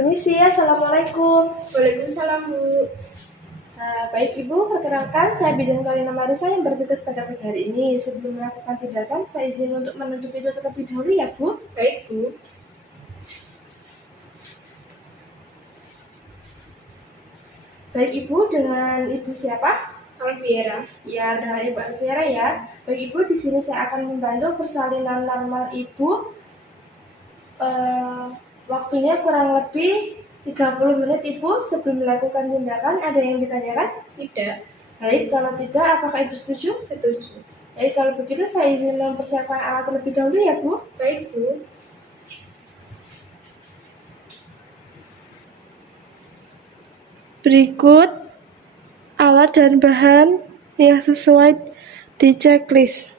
Permisi, Assalamualaikum. Waalaikumsalam, Bu. Baik Ibu, perkenalkan saya Bidang Karina Marisa yang bertugas pada pagi hari ini. Sebelum melakukan tindakan, saya izin untuk menutup itu terlebih dahulu ya Bu. Baik, Bu. Baik Ibu, dengan Ibu siapa? Alfiera. Ya, dengan Ibu Alfiera ya. Baik Ibu, di sini saya akan membantu persalinan normal Ibu. Waktunya kurang lebih 30 menit Ibu. Sebelum melakukan tindakan, ada yang ditanyakan? Tidak. Baik, kalau tidak, apakah Ibu setuju? Setuju. Baik, kalau begitu saya izin mempersiapkan alat terlebih dahulu ya Bu. Baik, Bu. Berikut alat dan bahan yang sesuai di checklist.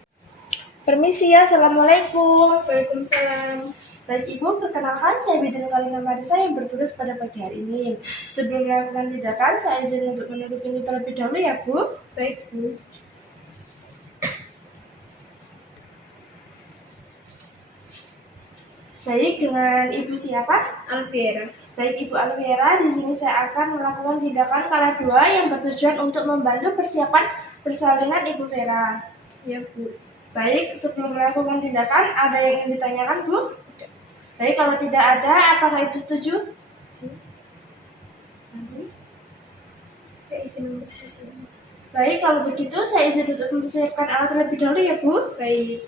Permisi ya, Assalamualaikum. Waalaikumsalam. Baik Ibu, perkenalkan saya Bidang Karina Marisa yang bertugas pada pagi hari ini. Sebelum melakukan tindakan, saya izin untuk menutup pintu terlebih dahulu ya Bu. Baik, Bu. Baik, dengan Ibu siapa? Alfiera. Baik Ibu Alfiera, di sini saya akan melakukan tindakan kala 2 yang bertujuan untuk membantu persiapan persalinan Ibu Vera. Ya, Bu. Baik, sebelum melakukan tindakan, ada yang ingin ditanyakan Bu? Tidak. Baik, kalau tidak ada, apakah Ibu setuju? Saya izin mempersiapkan. Baik, kalau begitu saya izin untuk mempersiapkan alat terlebih dahulu ya Bu. Baik.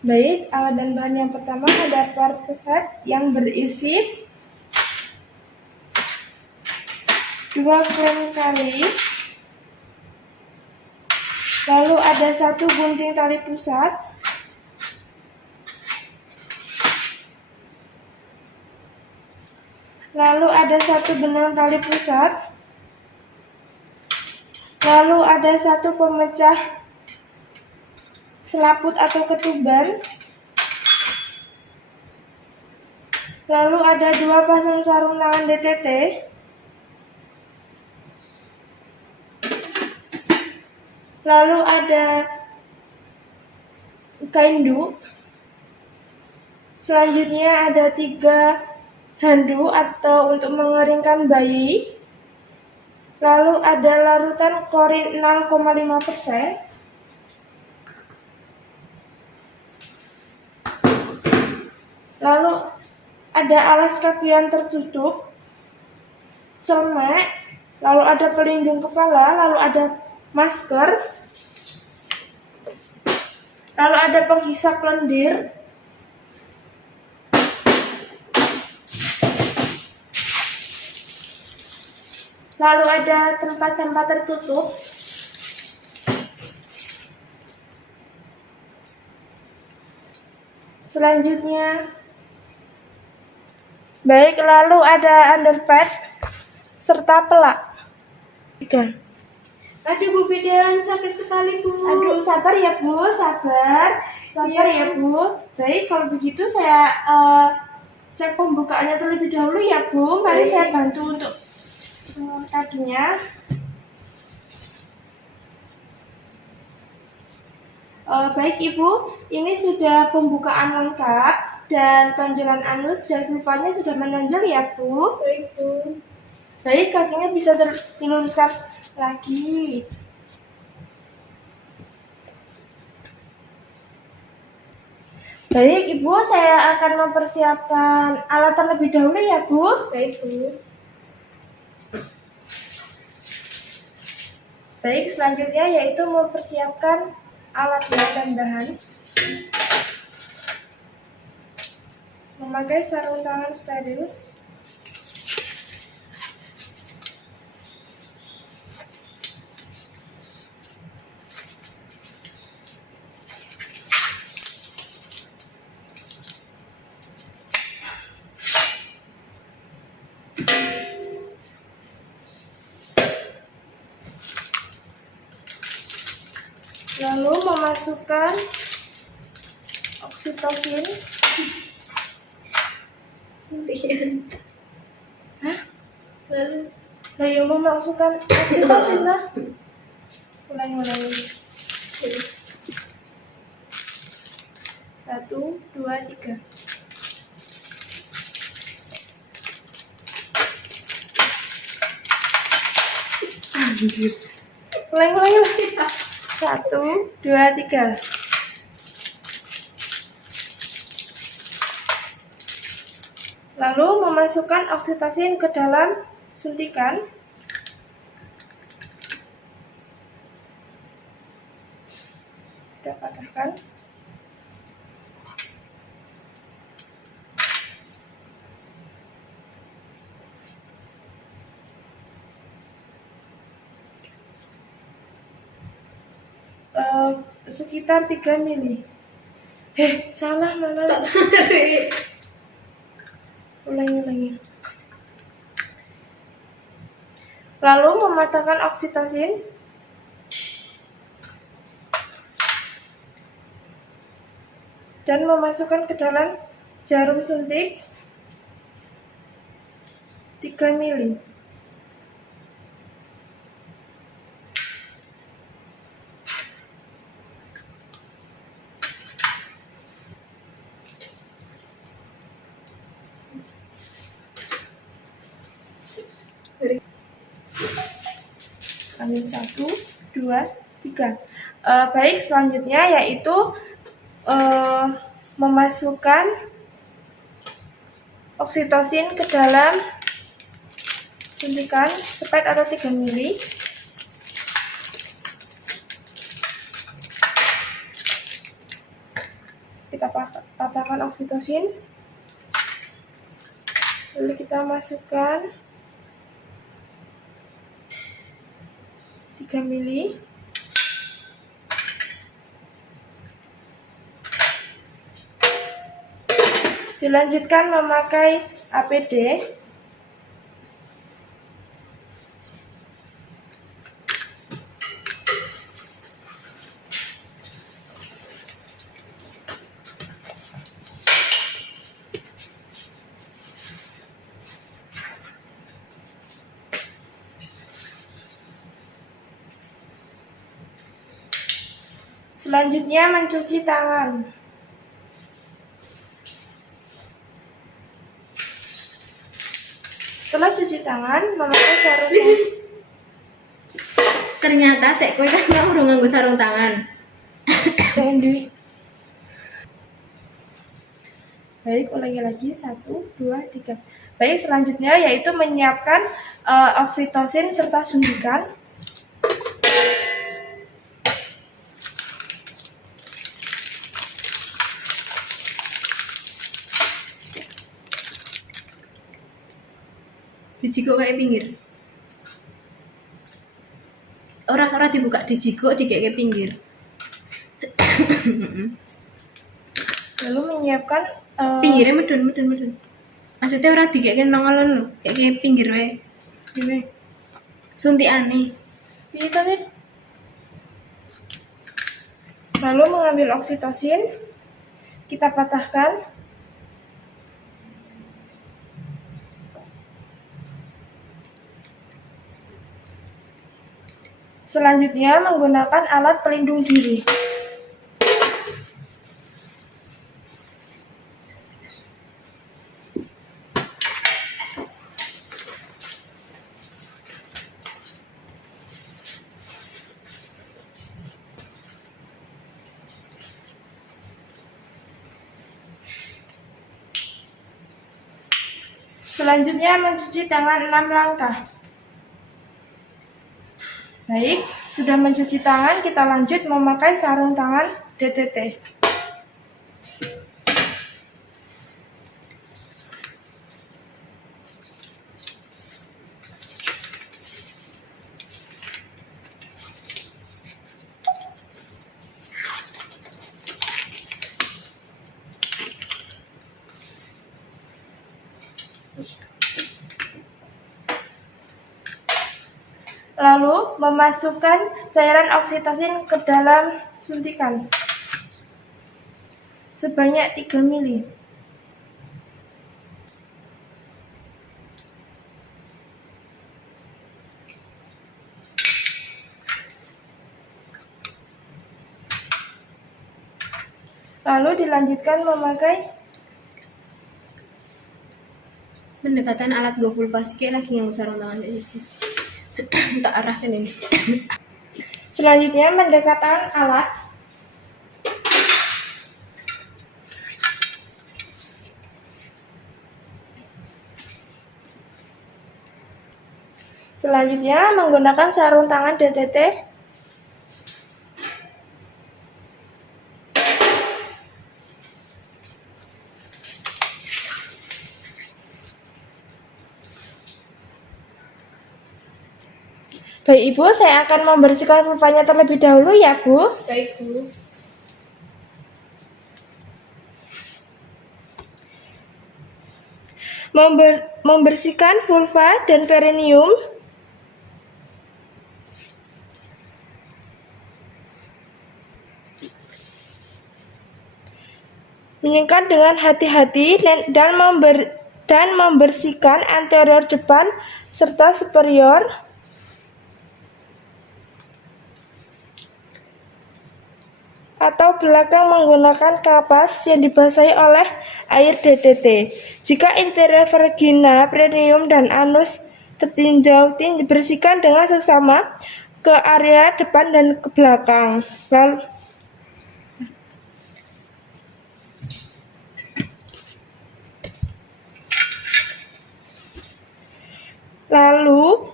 Baik, alat dan bahan yang pertama ada part set yang berisi 2 frame kali, lalu ada 1 gunting tali pusat, lalu ada 1 benang tali pusat, lalu ada 1 pemecah selaput atau ketuban, lalu ada 2 pasang sarung tangan DTT, lalu ada kain-du, selanjutnya ada 3 handuk atau untuk mengeringkan bayi, lalu ada larutan klorin 0,5%, lalu ada alas kaki yang tertutup, celemek, lalu ada pelindung kepala, lalu ada masker, lalu ada penghisap lendir, lalu ada tempat sampah tertutup, selanjutnya baik, lalu ada underpad serta pelak. Aduh, Bu Bidan, sakit sekali, Bu. Aduh, sabar ya Bu, sabar Iya. ya Bu. Baik, kalau begitu saya cek pembukaannya terlebih dahulu ya Bu. Mari Baik. saya bantu untuk kakinya. Baik Ibu, ini sudah pembukaan lengkap dan tonjolan anus dan vulvanya sudah menonjol ya Bu. Baik, Bu. Baik, kakinya bisa diluruskan lagi. Baik Ibu, saya akan mempersiapkan alat terlebih dahulu ya Bu. Baik, Bu. Baik, selanjutnya yaitu mempersiapkan alatnya dan bahan. Memakai sarung tangan steril. Lalu memasukkan oksitosin. Suntikan. Hah? Lalu Memasukkan oksitosin lah. Ulangi. 1, 2, 3. Anjir. Ulangi lagi. 1, 2, 3. Lalu memasukkan oksitosin ke dalam suntikan. Kita patahkan. Sekitar 3 mili. Salah malah. Tak tarik. Ulangi. Lalu mematahkan oksitosin. Dan memasukkan ke dalam jarum suntik 3 mili. Ambil 1, 2, 3. Baik, selanjutnya yaitu memasukkan oksitosin ke dalam suntikan spet atau 3 mili. Kita patahkan oksitosin. Lalu kita masukkan 3 mili. Dilanjutkan memakai APD. Selanjutnya mencuci tangan. Setelah cuci tangan, memakai sarung tangan. Ternyata sek kowe kan gak urung nganggo sarung tangan. Sandy. Baik, ulangi lagi. 1, 2, 3. Baik, selanjutnya yaitu menyiapkan oksitosin serta suntikan. Dijikuk kayak pinggir. Ora dibuka, dijikuk dikek pinggir. Lalu menyiapkan Pinggirnya medun. Maksudnya ora dikek nongol lho, kayak pinggir wae. ini. Suntikane. Piye to, Mir? Lalu mengambil oksitosin, kita patahkan. Selanjutnya menggunakan alat pelindung diri. Selanjutnya mencuci tangan 6 langkah. Baik, sudah mencuci tangan, kita lanjut memakai sarung tangan DTT. Lalu memasukkan cairan oksitosin ke dalam suntikan sebanyak 3 mili. Lalu dilanjutkan memakai Pendekatan alat go vulva sih kayak lagi nganggo sarung tangan iki. Tak arahkan ini. Selanjutnya mendekatkan alat. Selanjutnya menggunakan sarung tangan DTT. Baik Ibu, saya akan membersihkan pulpanya terlebih dahulu ya Bu. Baik Bu. Membersihkan vulva dan perineum. Menyikat dengan hati-hati dan membersihkan anterior depan serta superior. Atau belakang menggunakan kapas yang dibasahi oleh air DTT. Jika interior vagina, perineum, dan anus tertinjau, bersihkan dengan seksama ke area depan dan ke belakang. Lalu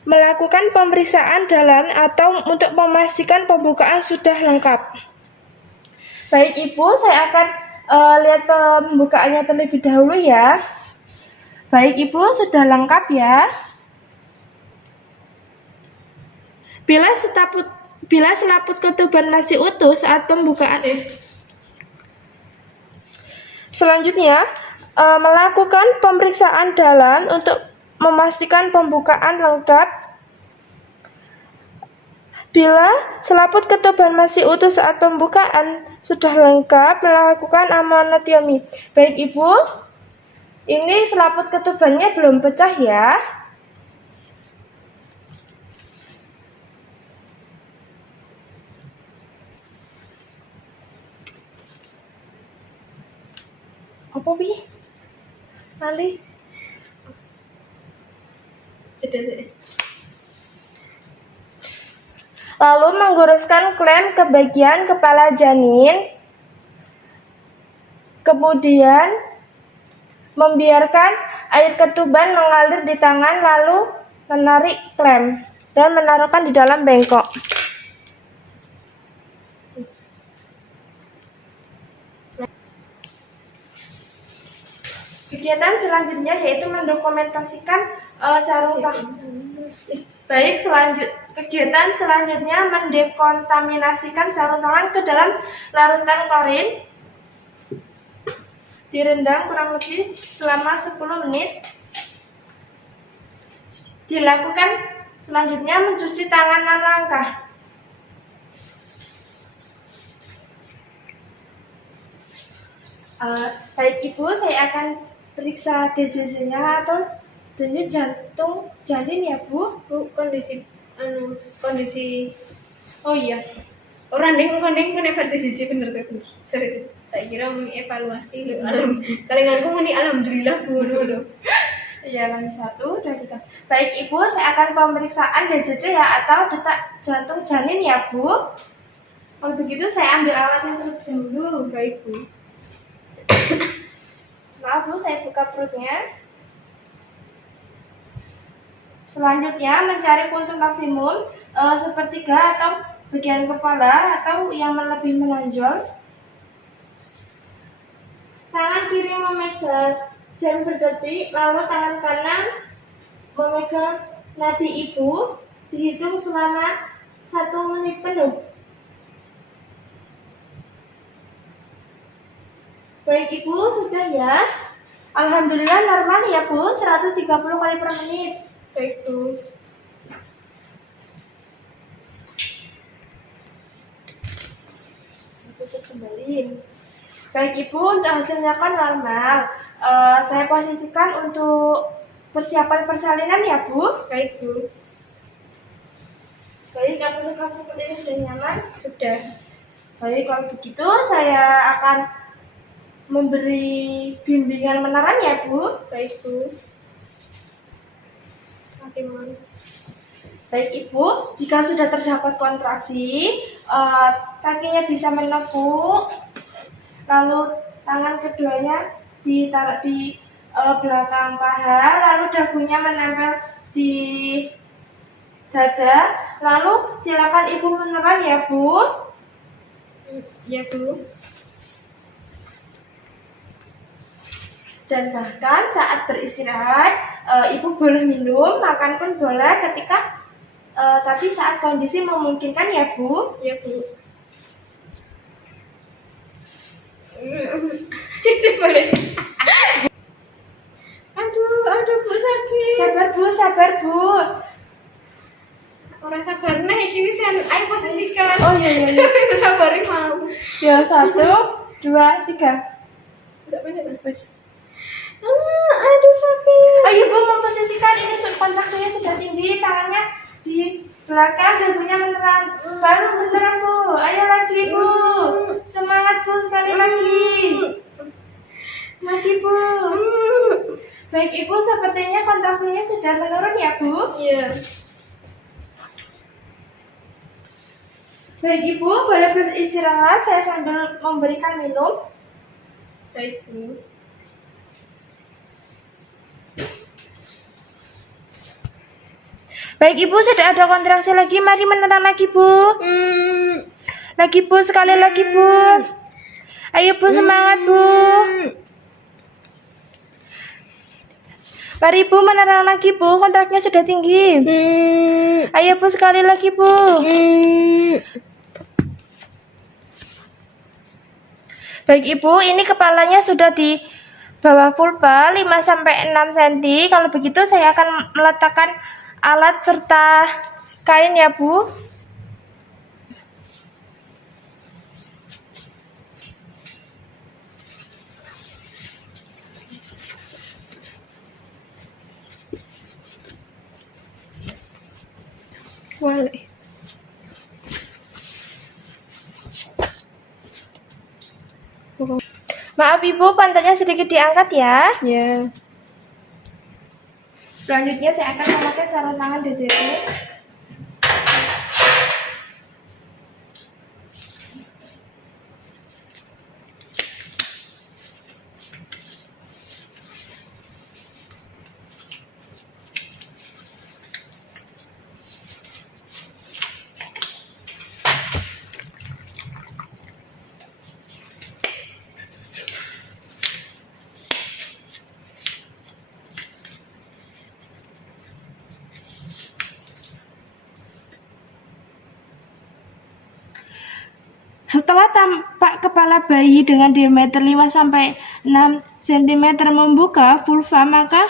melakukan pemeriksaan dalam atau untuk memastikan pembukaan sudah lengkap. Baik Ibu, saya akan lihat pembukaannya terlebih dahulu ya. Baik Ibu, sudah lengkap ya. Bila selaput ketuban masih utuh saat pembukaan. Selanjutnya, melakukan pemeriksaan dalam untuk memastikan pembukaan lengkap. Bila selaput ketuban masih utuh saat pembukaan sudah lengkap, melakukan amniotomi. Baik Ibu, ini selaput ketubannya belum pecah ya. Apa Pi? Lali? Cedek. Lalu menggoreskan klem ke bagian kepala janin. Kemudian membiarkan air ketuban mengalir di tangan, lalu menarik klem dan menaruhkan di dalam bengkok. Kegiatan selanjutnya yaitu mendokumentasikan sarung tangan. Baik, kegiatan selanjutnya mendekontaminasikan sarung tangan ke dalam larutan klorin. Direndam kurang lebih selama 10 menit. Dilakukan selanjutnya mencuci tangan 6 langkah. Baik Ibu, saya akan periksa DJJ-nya atau denyut jantung janin ya Bu. Kondisi Oh iya. orang kondeng punya DJJ bener. Sorry, tak kira mengevaluasi lo alam. Kalenganku muni alhamdulillah Bu lo. Iya, lanjut 1, 2, 3. Baik Ibu, saya akan pemeriksaan DJJ ya atau detak jantung janin ya Bu. Kalau begitu saya ambil alatnya terlebih dahulu. Baik Bu. Maaf Bu, saya buka perutnya. Selanjutnya mencari puntung maksimum sepertiga atau bagian kepala atau yang lebih menonjol. Tangan kiri memegang jam berdetik, lalu tangan kanan memegang nadi ibu. Dihitung selama 1 menit penuh. Baik Ibu, sudah ya. Alhamdulillah normal ya Bu, 130 kali per menit. Baik Bu. Tutup kembali. Baik Ibu, untuk hasilnya kan normal. Saya posisikan untuk persiapan persalinan ya Bu. Baik Bu. Baik, apakah seperti ini sudah nyaman? Sudah. Baik, kalau begitu saya akan memberi bimbingan menaran ya Bu. Baik Bu. Kaki mana? Baik Ibu, jika sudah terdapat kontraksi, kakinya bisa menekuk, lalu tangan keduanya ditaruh di belakang paha, lalu dagunya menempel di dada, lalu silakan Ibu menekan ya Bu. Ya Bu. Dan bahkan saat beristirahat, Ibu boleh minum, makan pun boleh ketika tapi saat kondisi memungkinkan ya Bu. Ya Bu. Boleh. Aduh Bu sakit. Sabar Bu. Orang sabar nah iki wis ayo posisikan. Oh iya. Ibu sabarin mau. Ya 1, 2, 3. Enggak banyak Wes. Aduh sakit. Ayo Bu memposisikan ini kontraksinya sudah tinggi, tangannya di belakang, dagunya meneran. Baru beneran Bu. Ayo lagi Bu. Semangat Bu, sekali lagi. Lagi Bu. Baik Ibu, sepertinya kontraksinya sudah menurun ya Bu. Iya. Baik Ibu, boleh beristirahat, saya sambil memberikan minum. Baik Bu. Baik Ibu, sudah ada kontraksi lagi, mari meneran lagi Bu. Lagi Bu, sekali lagi Bu. Ayo Bu, semangat Bu. Mari Bu, meneran lagi Bu, kontraknya sudah tinggi. Ayo Bu, sekali lagi Bu. Baik Ibu, ini kepalanya sudah di bawah vulva 5-6 cm. Kalau begitu saya akan meletakkan alat serta kain ya Bu. Wale. Maaf Ibu, pantatnya sedikit diangkat ya. Ya. Selanjutnya saya akan memakai sarung tangan DTT. Setelah tampak kepala bayi dengan diameter 5-6 cm membuka vulva, maka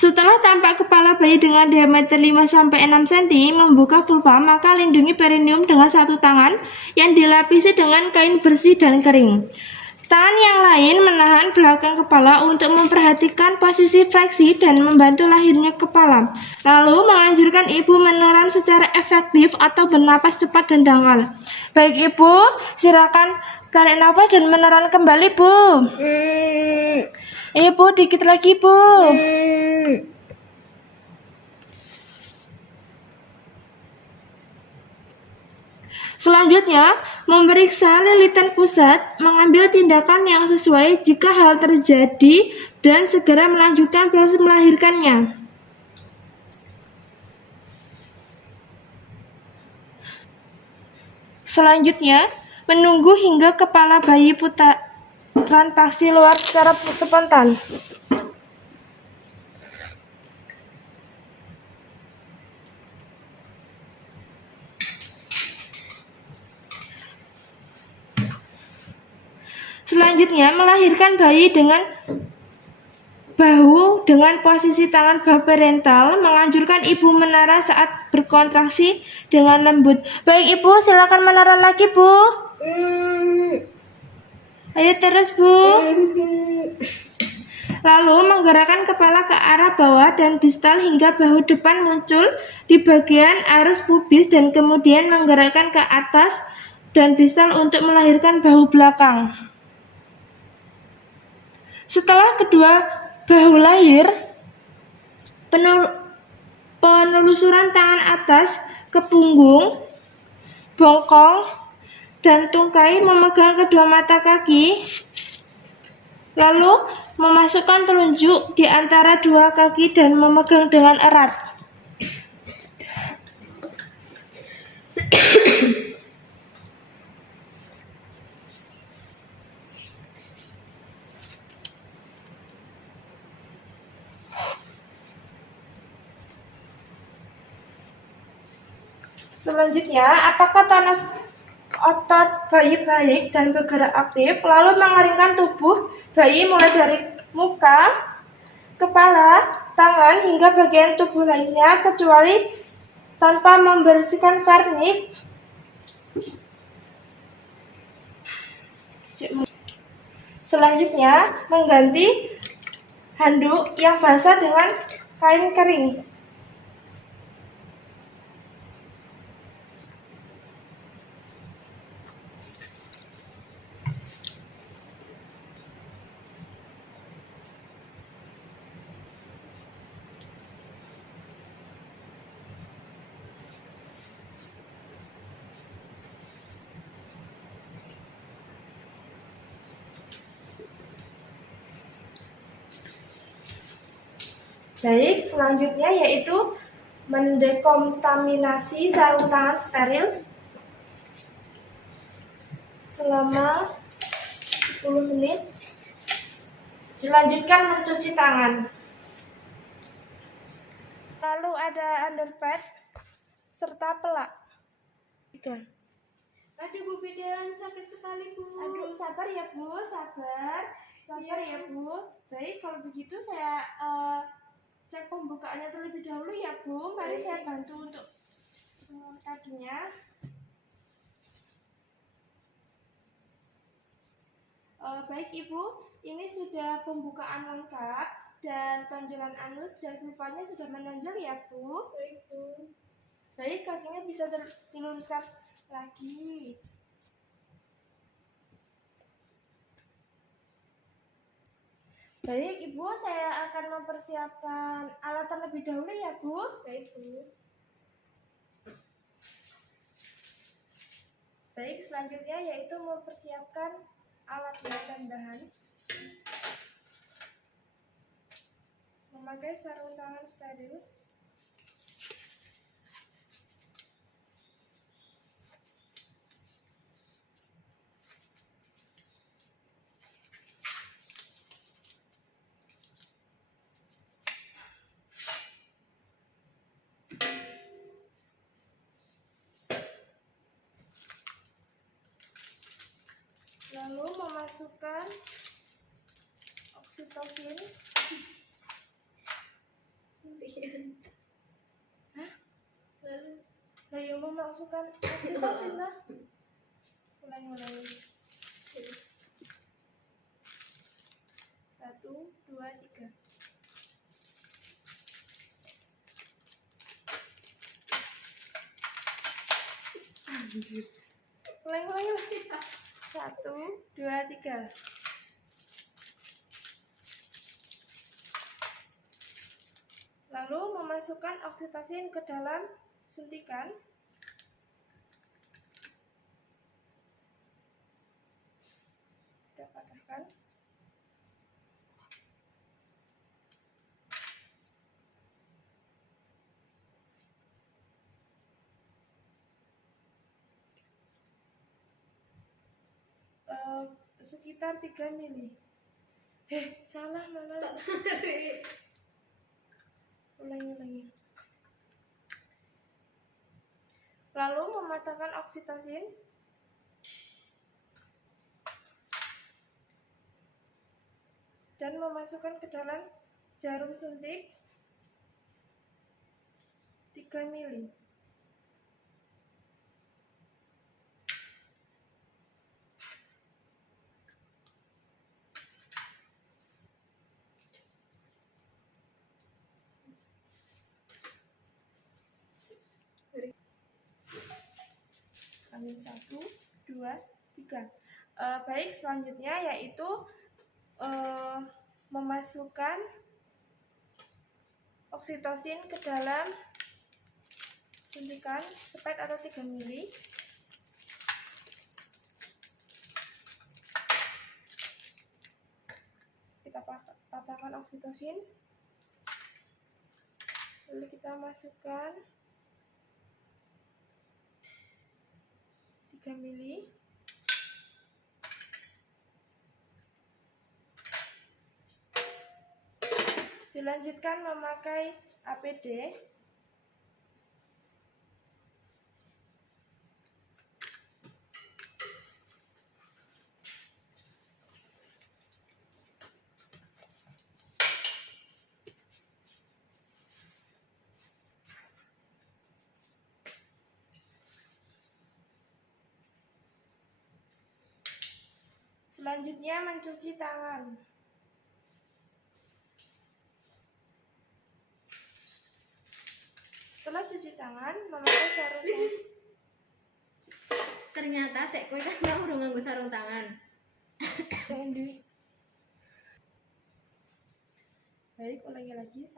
setelah tampak kepala bayi dengan diameter 5-6 cm membuka vulva, maka lindungi perineum dengan satu tangan yang dilapisi dengan kain bersih dan kering. Tangan yang lain menahan belakang kepala untuk memperhatikan posisi fleksi dan membantu lahirnya kepala. Lalu menganjurkan Ibu meneran secara efektif atau bernapas cepat dan dangkal. Baik Ibu, silakan tarik nafas dan meneran kembali Bu. Ayo Bu, dikit lagi Bu. Selanjutnya, memeriksa lilitan pusat, mengambil tindakan yang sesuai jika hal terjadi, dan segera melanjutkan proses melahirkannya. Selanjutnya, menunggu hingga kepala bayi putaran paksi luar secara spontan. Selanjutnya, melahirkan bayi dengan bahu dengan posisi tangan parental, menganjurkan Ibu menara saat berkontraksi dengan lembut. Baik Ibu, silakan menara lagi Bu. Ayo terus Bu. Lalu menggerakkan kepala ke arah bawah dan distal hingga bahu depan muncul di bagian arus pubis dan kemudian menggerakkan ke atas dan distal untuk melahirkan bahu belakang. Setelah kedua bahu lahir, penelusuran tangan atas ke punggung, bokong, dan tungkai memegang kedua mata kaki, lalu memasukkan telunjuk di antara dua kaki dan memegang dengan erat. Selanjutnya, apakah tonus otot bayi baik dan bergerak aktif, lalu mengeringkan tubuh bayi mulai dari muka, kepala, tangan, hingga bagian tubuh lainnya, kecuali tanpa membersihkan vernik. Selanjutnya, mengganti handuk yang basah dengan kain kering. Baik, selanjutnya yaitu mendekontaminasi sarung tangan steril selama 10 menit. Dilanjutkan mencuci tangan. Lalu ada underpad serta pelak. 3. Aduh Bu Bidan, sakit sekali Bu. Aduh, sabar ya Bu, sabar ya Bu. Baik, kalau begitu saya cek pembukaannya terlebih dahulu ya Bu. Mari saya bantu untuk kakinya. Baik Ibu, ini sudah pembukaan lengkap dan tonjolan anus dan vulvanya sudah menonjol ya Bu. Baik Bu. Baik, kakinya bisa diluruskan lagi. Baik Ibu, saya akan mempersiapkan alat terlebih dahulu ya Bu. Baik Bu. Baik, selanjutnya yaitu mempersiapkan alatnya dan bahan. Memakai sarung tangan steril. Lalu memasukkan oksitosin. Suntikan. Hah? Lalu Memasukkan oksitosin lah. Ulangi. 1, 2, 3. Ulangi. 1, 2, 3. Lalu memasukkan oksitosin ke dalam suntikan. Kita patahkan. Sekitar 3 mili. Salah mana? Ulangi. Lalu mematahkan oksitosin. Dan memasukkan ke dalam jarum suntik 3 mili. Ambil 1, 2, 3. Baik, selanjutnya yaitu memasukkan oksitosin ke dalam suntikan spet atau 3 ml. Kita patahkan oksitosin, lalu kita masukkan 3 ml. Dilanjutkan memakai APD. Selanjutnya mencuci tangan. Setelah cuci tangan, memakai sarung tangan. Ternyata sek kowe kan gak urung nganggo sarung tangan. Sendi. Baik, ulangi lagi 1,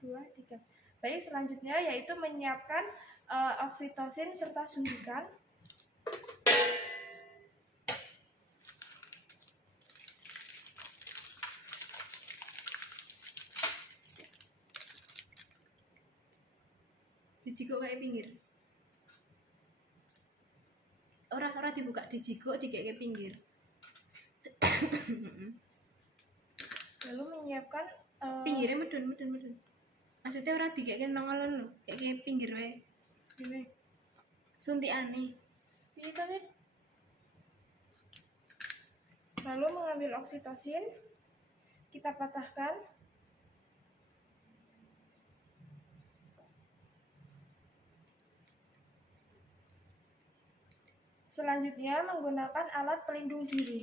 2, 3. Baik, selanjutnya yaitu menyiapkan oksitosin serta suntikan. Dijikuk kayak pinggir. Ora dibuka, dijikuk dikek pinggir. Lalu menyiapkan Pinggirnya medun. Maksudnya ora dikek nongolon lho, kayak pinggir wae. ini. Suntikane. Piye to, Mir? Lalu mengambil oksitosin, kita patahkan. Selanjutnya menggunakan alat pelindung diri.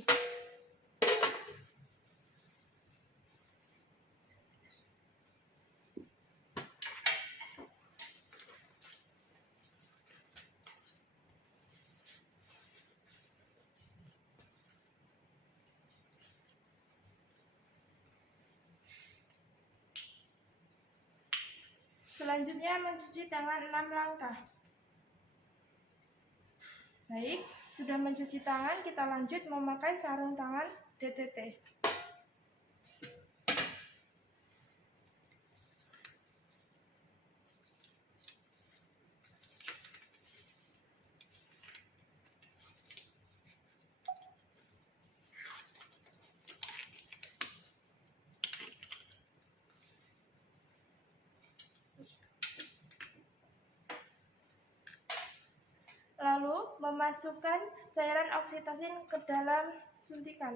Selanjutnya mencuci tangan 6 langkah. Baik, sudah mencuci tangan, kita lanjut memakai sarung tangan DTT. Lalu memasukkan cairan oksitosin ke dalam suntikan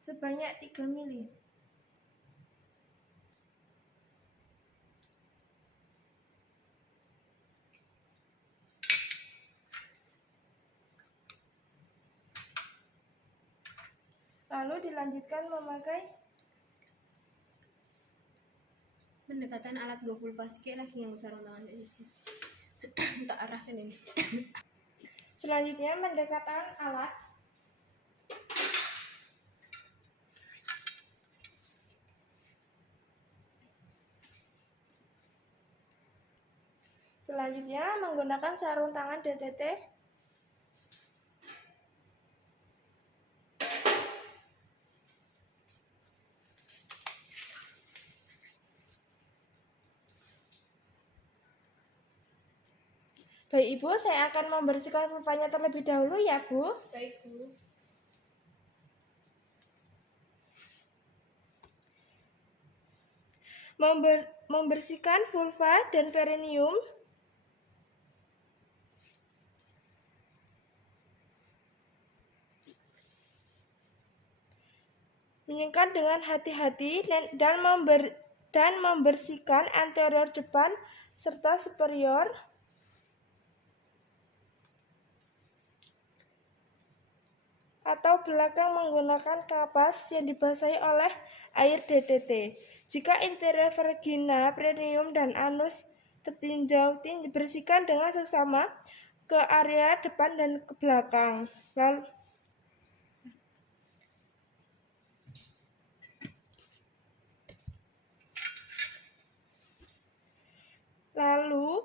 sebanyak 3 ml. Lalu dilanjutkan memakai Pendekatan alat go vulva sike lagi nganggo sarung tangan siji. Tak arahkan ini. Selanjutnya pendekatan alat. Selanjutnya menggunakan sarung tangan DTT. Baik Ibu, saya akan membersihkan vulvanya terlebih dahulu ya Bu. Baik, Bu. Membersihkan vulva dan perineum. Menyikat dengan hati-hati dan membersihkan anterior depan serta superior. Atau belakang menggunakan kapas yang dibasahi oleh air DTT. Jika interior vagina, perineum, dan anus tertinjau, bersihkan dengan seksama ke area depan dan ke belakang. Lalu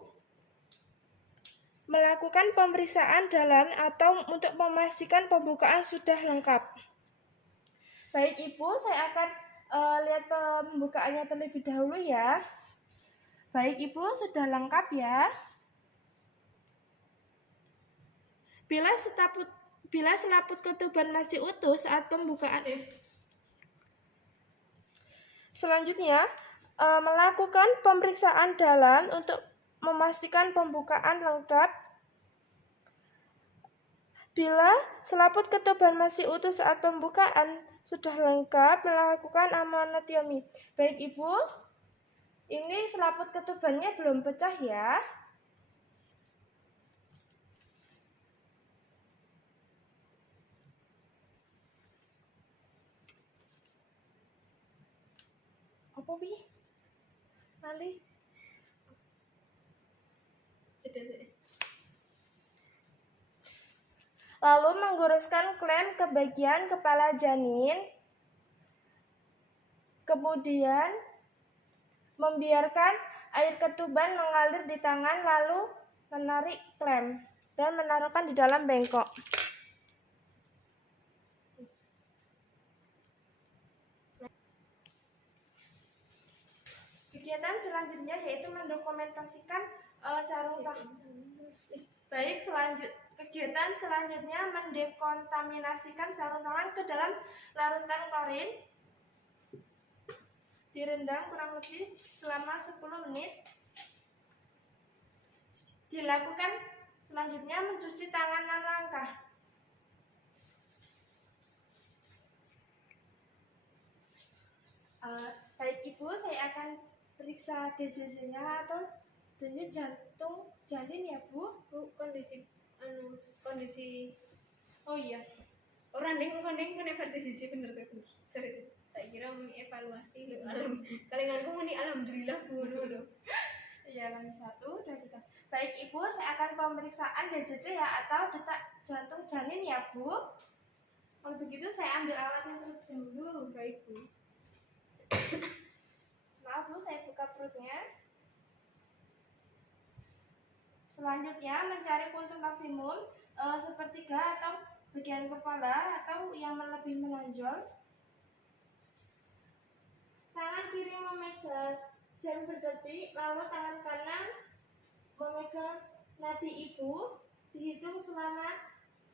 melakukan pemeriksaan dalam atau untuk memastikan pembukaan sudah lengkap. Baik Ibu, saya akan lihat pembukaannya terlebih dahulu ya. Baik Ibu, sudah lengkap ya. Bila selaput ketuban masih utuh saat pembukaan. Selanjutnya, melakukan pemeriksaan dalam untuk memastikan pembukaan lengkap. Bila selaput ketuban masih utuh saat pembukaan sudah lengkap, melakukan amanotiomi. Baik Ibu, ini selaput ketubannya belum pecah ya. Apa Pi? Lali? Lalu menggoreskan klem ke bagian kepala janin. Kemudian membiarkan air ketuban mengalir di tangan lalu menarik klem dan menaruhkan di dalam bengkok. Kegiatan selanjutnya yaitu mendokumentasikan sarung tangan. Baik, kegiatan selanjutnya mendekontaminasikan sarung tangan ke dalam larutan klorin. Direndam kurang lebih selama 10 menit. Dilakukan selanjutnya mencuci tangan 6 langkah. Baik Ibu, saya akan periksa DJJ-nya atau denyut jantung janin ya Bu. Kondisi Oh iya. orang kondeng punya partisipasi bener. Sorry, tak kira mengevaluasi kalenganku muni alhamdulillah Bu. Iya, lanjut 1, 2, 3. Baik Ibu, saya akan pemeriksaan DJJ ya atau detak jantung janin ya Bu. Kalau begitu saya ambil alatnya terlebih dahulu. Baik Bu. Maaf Bu, saya buka perutnya. Selanjutnya mencari puntung maksimum sepertiga atau bagian kepala atau yang lebih menonjol. Tangan kiri memegang jam berdetik, lalu tangan kanan memegang nadi ibu. Dihitung selama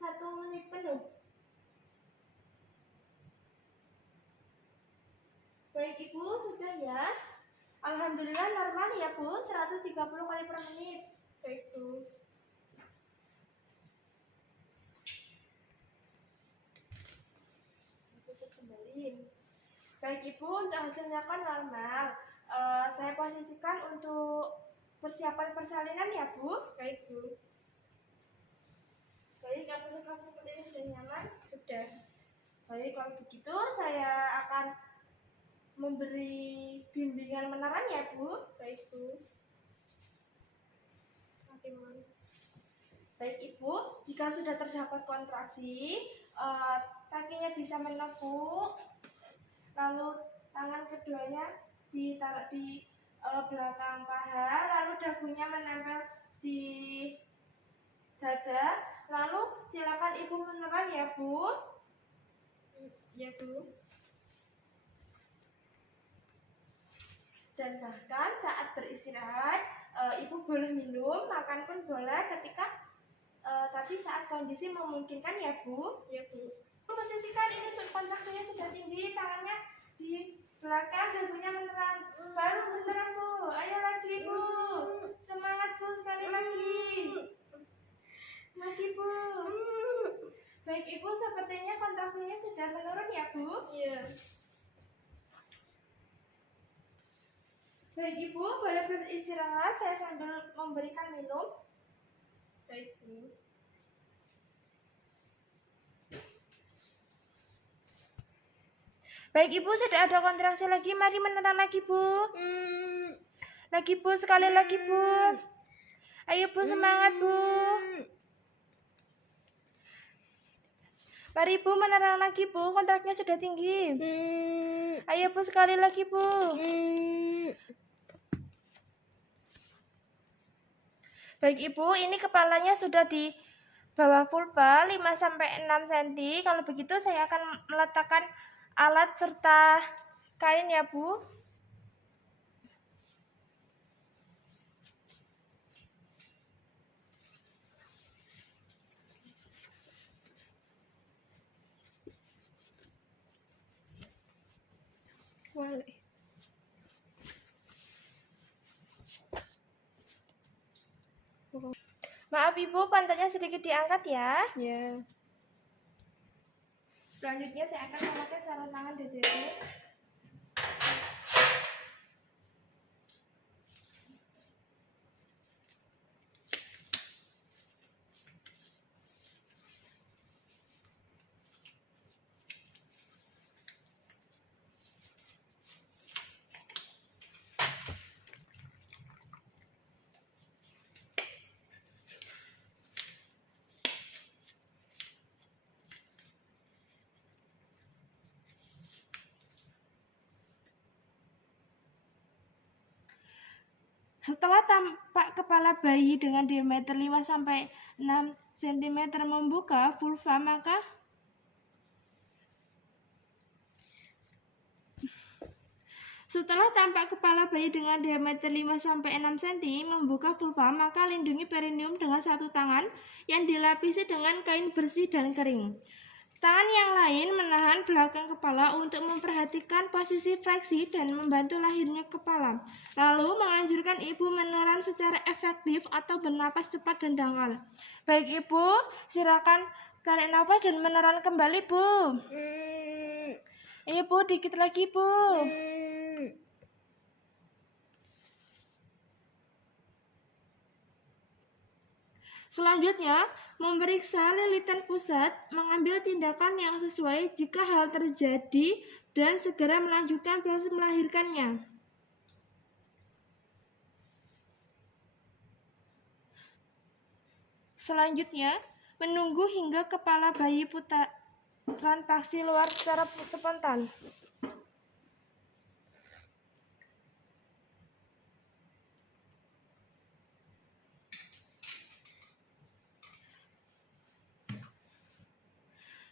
1 menit penuh. Baik Ibu, sudah ya. Alhamdulillah normal ya Bu, 130 kali per menit. Baik Bu. Kembali. Baik Ibu, untuk hasilnya kan normal. Saya posisikan untuk persiapan persalinan ya Bu. Baik Bu. Baik, apakah seperti ini sudah nyaman? Sudah. Baik, kalau begitu saya akan memberi bimbingan meneran ya Bu. Baik Bu. Baik Ibu, jika sudah terdapat kontraksi, kakinya bisa menekuk, lalu tangan keduanya ditaruh di belakang paha, lalu dagunya menempel di dada, lalu silakan Ibu meneran ya Bu. Ya Bu. Dan bahkan saat beristirahat, Ibu boleh minum, makan pun boleh ketika tapi saat kondisi memungkinkan ya Bu. Ya Bu. Posisikan ini kontraksinya sudah tinggi, tangannya di belakang, dagunya meneran. Baru beneran Bu. Ayo lagi Bu. Semangat Bu, sekali lagi. Lagi Bu. Baik Ibu, sepertinya kontraksinya sudah menurun ya Bu. Iya. Baik Ibu, boleh beristirahat, saya sambil memberikan minum. Baik Bu. Baik Ibu, sudah ada kontraksi lagi, mari meneran lagi Bu. Lagi Bu, sekali lagi Bu. Ayo Bu, semangat Bu. Mari Bu, meneran lagi Bu, kontraknya sudah tinggi. Ayo Bu, sekali lagi Bu. Baik Ibu, ini kepalanya sudah di bawah vulva 5-6 cm. Kalau begitu saya akan meletakkan alat serta kain ya Bu. Wale. Maaf Ibu, pantatnya sedikit diangkat ya. Ya. Selanjutnya saya akan memakai sarung tangan DTT. Setelah tampak kepala bayi dengan diameter 5-6 cm membuka vulva, maka setelah tampak kepala bayi dengan diameter 5-6 cm membuka vulva, maka lindungi perineum dengan satu tangan yang dilapisi dengan kain bersih dan kering. Tangan yang lain menahan belakang kepala untuk memperhatikan posisi fleksi dan membantu lahirnya kepala. Lalu menganjurkan ibu meneran secara efektif atau bernapas cepat dan dangkal. Baik Ibu, silakan tarik nafas dan meneran kembali Bu. Ibu, dikit lagi Bu. Selanjutnya, memeriksa lilitan pusat, mengambil tindakan yang sesuai jika hal terjadi, dan segera melanjutkan proses melahirkannya. Selanjutnya, menunggu hingga kepala bayi putaran paksi luar secara spontan.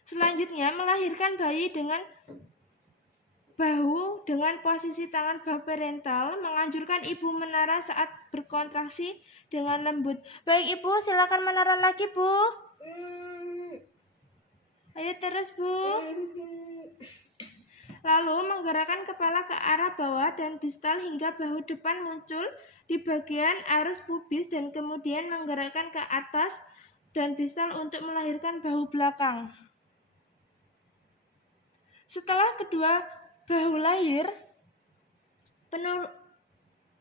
Selanjutnya, melahirkan bayi dengan bahu dengan posisi tangan parental, menganjurkan ibu menara saat berkontraksi dengan lembut. Baik Ibu, silakan menara lagi Bu. Ayo terus Bu. Lalu menggerakkan kepala ke arah bawah dan distal hingga bahu depan muncul di bagian arus pubis dan kemudian menggerakkan ke atas dan distal untuk melahirkan bahu belakang. Setelah kedua bahu lahir,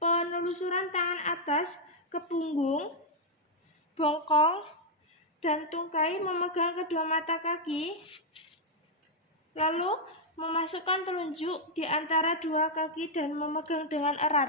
penelusuran tangan atas ke punggung, bokong, dan tungkai memegang kedua mata kaki, lalu memasukkan telunjuk di antara dua kaki dan memegang dengan erat.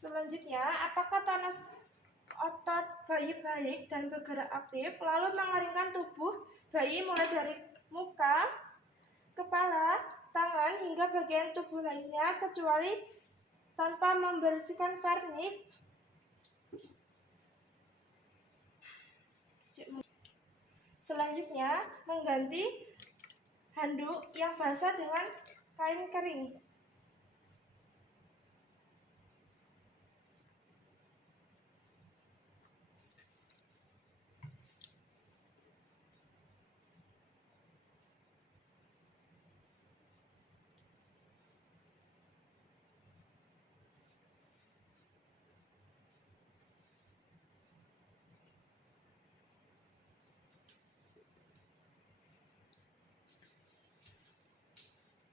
Selanjutnya, apakah tonus otot bayi baik dan bergerak aktif? Lalu mengeringkan tubuh bayi mulai dari muka, kepala, tangan, hingga bagian tubuh lainnya, kecuali tanpa membersihkan vernik. Selanjutnya, mengganti handuk yang basah dengan kain kering.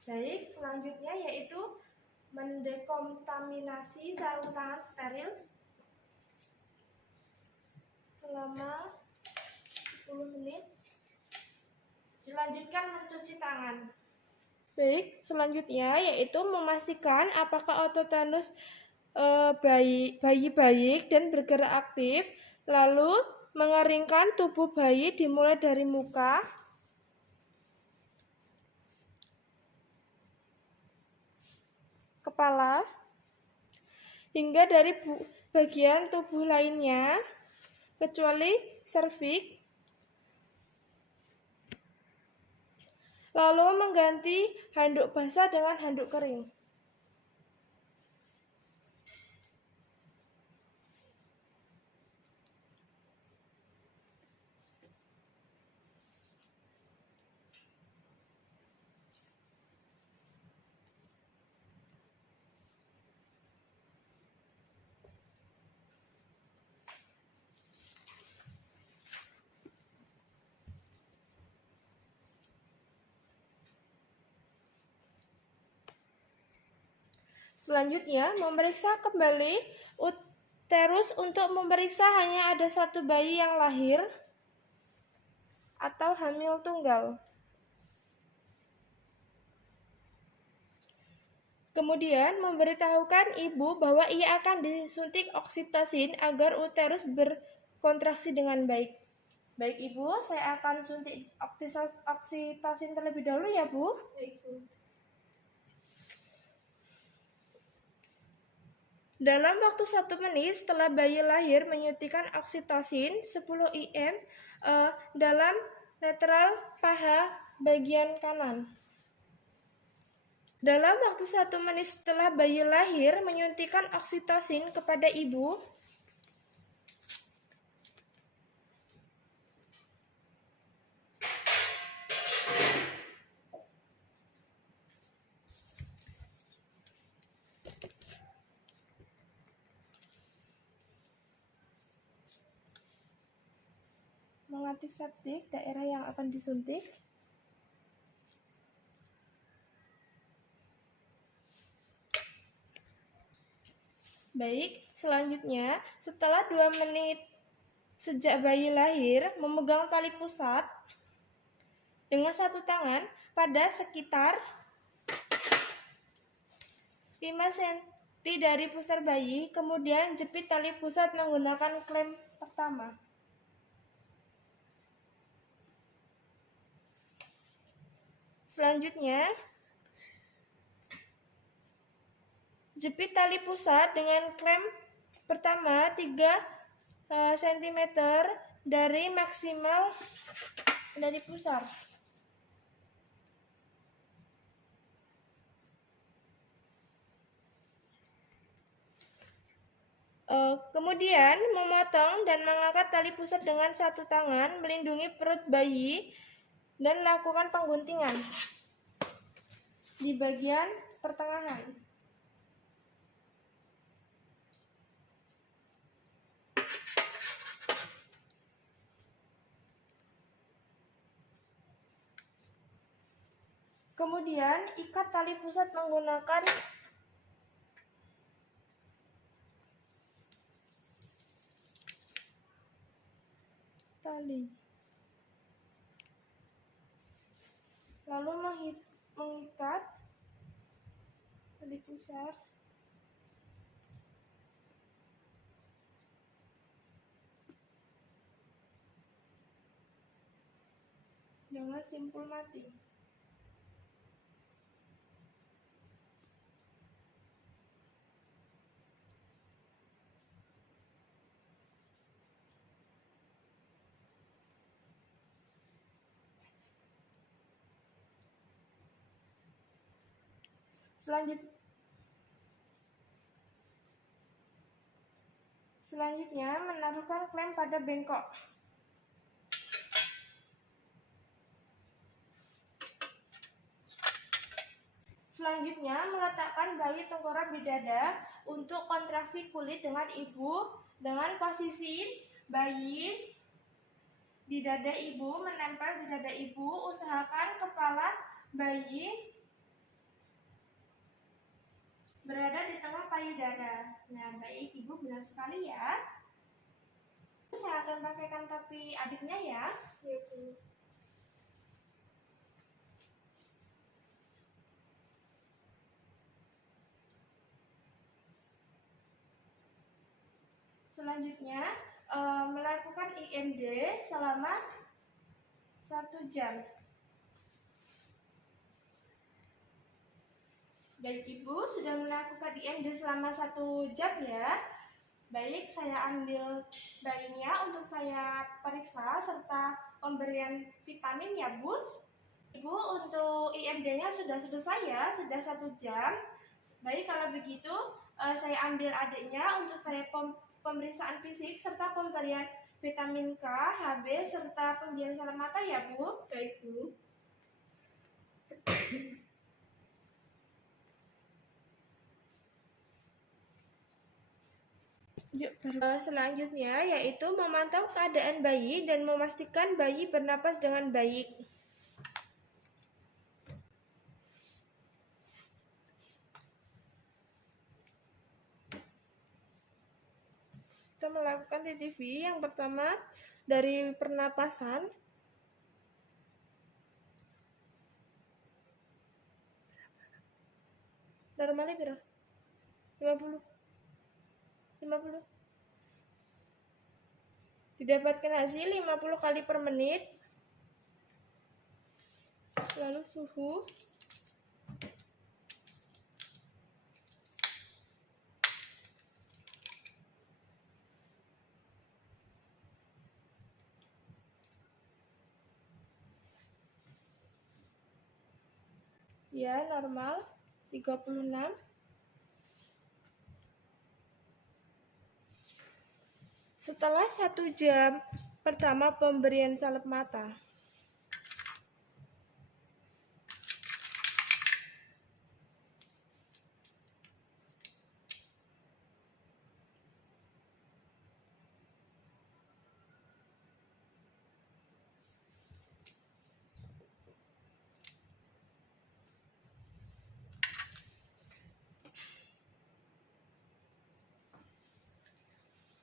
Baik, selanjutnya yaitu mendekontaminasi sarung tangan steril selama 10 menit. Dilanjutkan mencuci tangan. Baik, selanjutnya yaitu memastikan apakah otot tonus bayi baik dan bergerak aktif, lalu mengeringkan tubuh bayi dimulai dari muka, kepala, hingga dari bagian tubuh lainnya, kecuali serviks, lalu mengganti handuk basah dengan handuk kering. Selanjutnya, memeriksa kembali uterus untuk memeriksa hanya ada satu bayi yang lahir atau hamil tunggal. Kemudian, memberitahukan ibu bahwa ia akan disuntik oksitosin agar uterus berkontraksi dengan baik. Baik, Ibu, saya akan suntik oksitosin terlebih dahulu ya, Bu. Baik, Bu. Dalam waktu 1 menit setelah bayi lahir, menyuntikkan oksitosin 10 IM dalam netral paha bagian kanan. Dalam waktu 1 menit setelah bayi lahir, menyuntikkan oksitosin kepada ibu. Mengantiseptik daerah yang akan disuntik. Baik, selanjutnya setelah 2 menit sejak bayi lahir, memegang tali pusat dengan satu tangan pada sekitar 5 cm dari pusar bayi, kemudian jepit tali pusat menggunakan klem pertama. Selanjutnya, jepit tali pusat dengan klem pertama 3 cm dari maksimal dari pusar. Kemudian memotong dan mengangkat tali pusat dengan satu tangan, melindungi perut bayi, dan lakukan pengguntingan di bagian pertengahan. Kemudian ikat tali pusat menggunakan tali. Lalu mengikat tali pusat dengan simpul mati. Selanjutnya, menaruhkan klem pada bengkok. Selanjutnya, meletakkan bayi tengkorak di dada untuk kontraksi kulit dengan ibu dengan posisi bayi di dada ibu, menempel di dada ibu. Usahakan kepala bayi berada di tengah payudara. Nah, baik, ibu benar sekali ya. Saya akan pakaikan topi adiknya ya. Ya, Bu. Selanjutnya melakukan IMD selama 1 jam. Baik, Ibu sudah melakukan IMD selama 1 jam ya. Baik, saya ambil bayinya untuk saya periksa serta pemberian vitamin ya, Bu. Ibu, untuk IMD-nya sudah selesai ya, sudah 1 jam. Baik, kalau begitu saya ambil adiknya untuk saya pemeriksaan fisik serta pemberian vitamin K, HB, serta pembiasan mata ya, Bu. Baik, Bu. Selanjutnya yaitu memantau keadaan bayi dan memastikan bayi bernapas dengan baik. Kita melakukan TTV yang pertama dari pernapasan. Normalnya berapa? 50. Didapatkan hasil 50 kali per menit. Lalu suhu. Ya, normal 36. Setelah 1 jam pertama pemberian salep mata,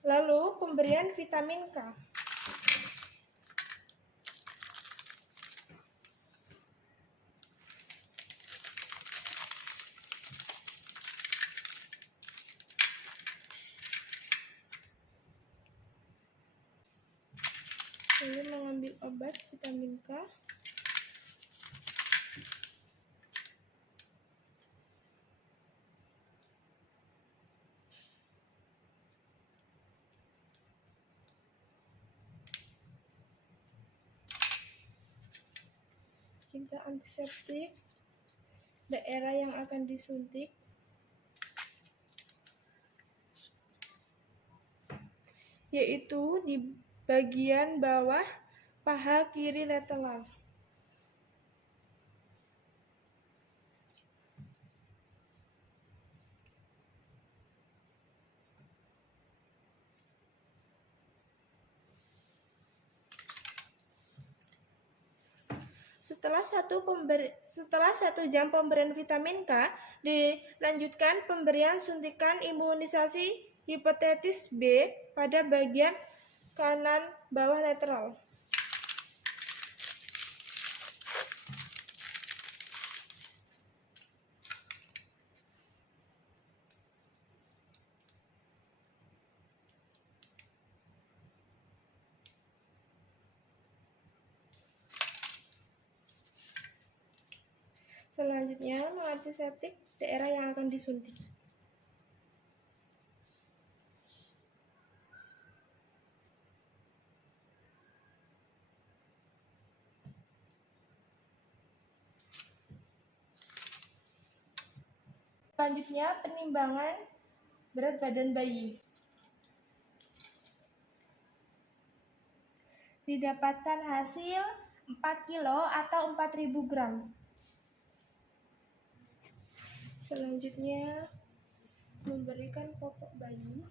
lalu pemberian vitamin K. Lalu mengambil obat vitamin K. Kita antiseptik daerah yang akan disuntik, yaitu di bagian bawah paha kiri lateral. Setelah 1 jam pemberian vitamin K, dilanjutkan pemberian suntikan imunisasi hepatitis B pada bagian kanan bawah lateral. Selanjutnya, mengantiseptik daerah yang akan disuntik. Selanjutnya, penimbangan berat badan bayi. Didapatkan hasil 4 kilo atau 4.000 gram. Selanjutnya, memberikan popok bayi.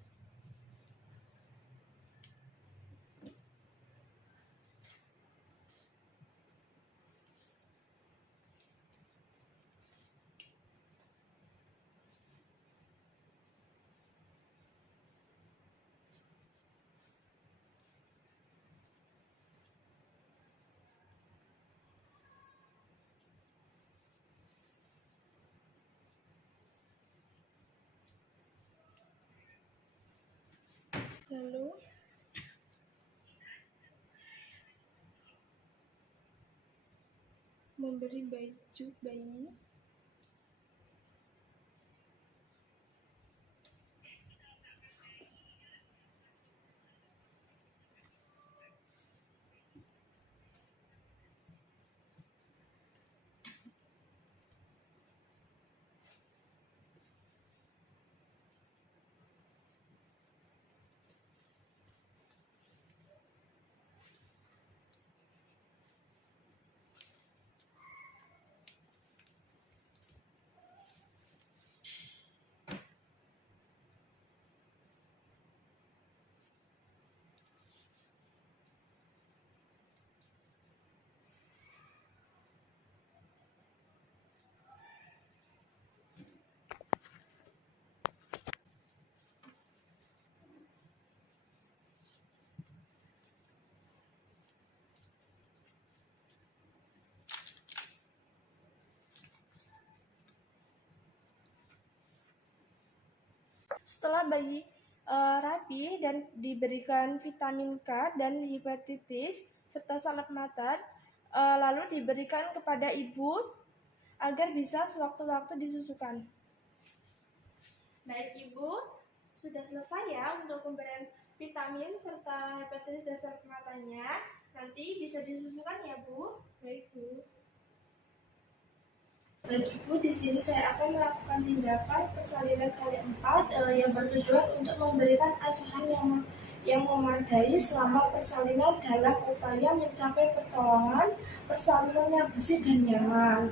memberi baju bayi. Setelah bayi rapi dan diberikan vitamin K dan hepatitis serta salep mata, lalu diberikan kepada ibu agar bisa sewaktu-waktu disusukan. Baik ibu, sudah selesai ya untuk pemberian vitamin serta hepatitis dan salep matanya. Nanti bisa disusukan ya bu. Baik bu. Baik ibu, di sini saya akan melakukan tindakan persalinan kali 4 yang bertujuan untuk memberikan asuhan yang memadai selama persalinan dalam upaya mencapai pertolongan persalinan yang bersih dan nyaman.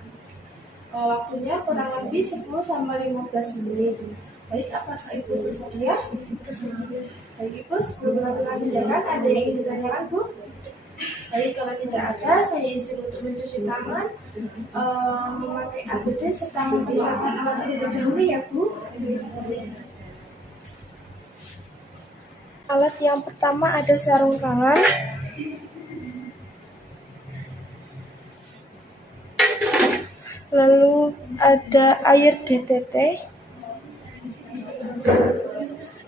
Waktunya kurang lebih 10-15 menit. Baik, apakah ibu bersedia? Bersedia. Baik ibu, sebelum melakukan tindakan ada yang ingin ditanyakan bu? Baik, kalau tidak ada, saya izin untuk mencuci tangan, memakai APD serta memisahkan alat terlebih dahulu ya Bu. Alat yang pertama ada sarung tangan, lalu ada air DTT,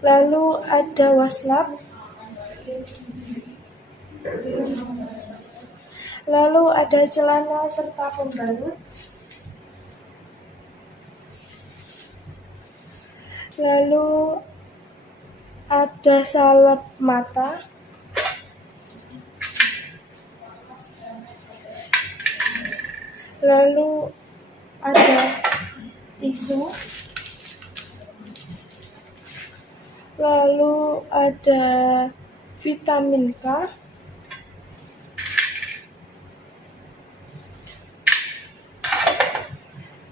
lalu ada waslap, lalu ada celana serta pembalut, lalu ada salep mata, lalu ada tisu, lalu ada vitamin K,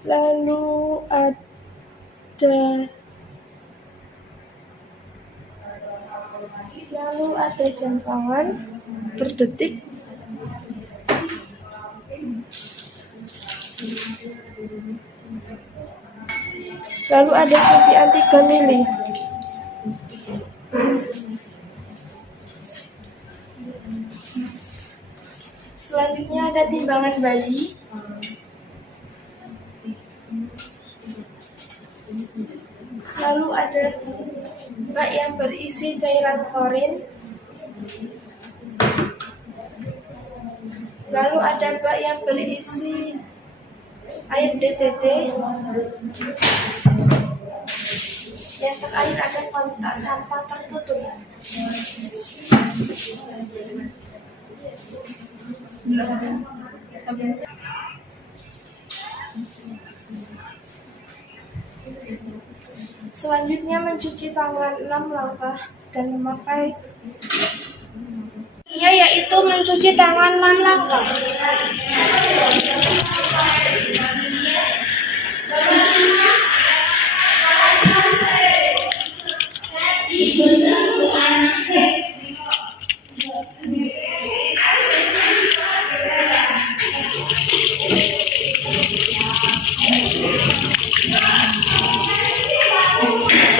lalu ada jam tangan berdetik, lalu ada suntikan 3 mili. Selanjutnya ada timbangan bayi, lalu ada bak yang berisi cairan klorin, lalu ada bak yang berisi air DTT, yang terakhir ada kontak sampah tertutup. Selanjutnya mencuci tangan 6 langkah dan memakai yaitu mencuci tangan 6 langkah.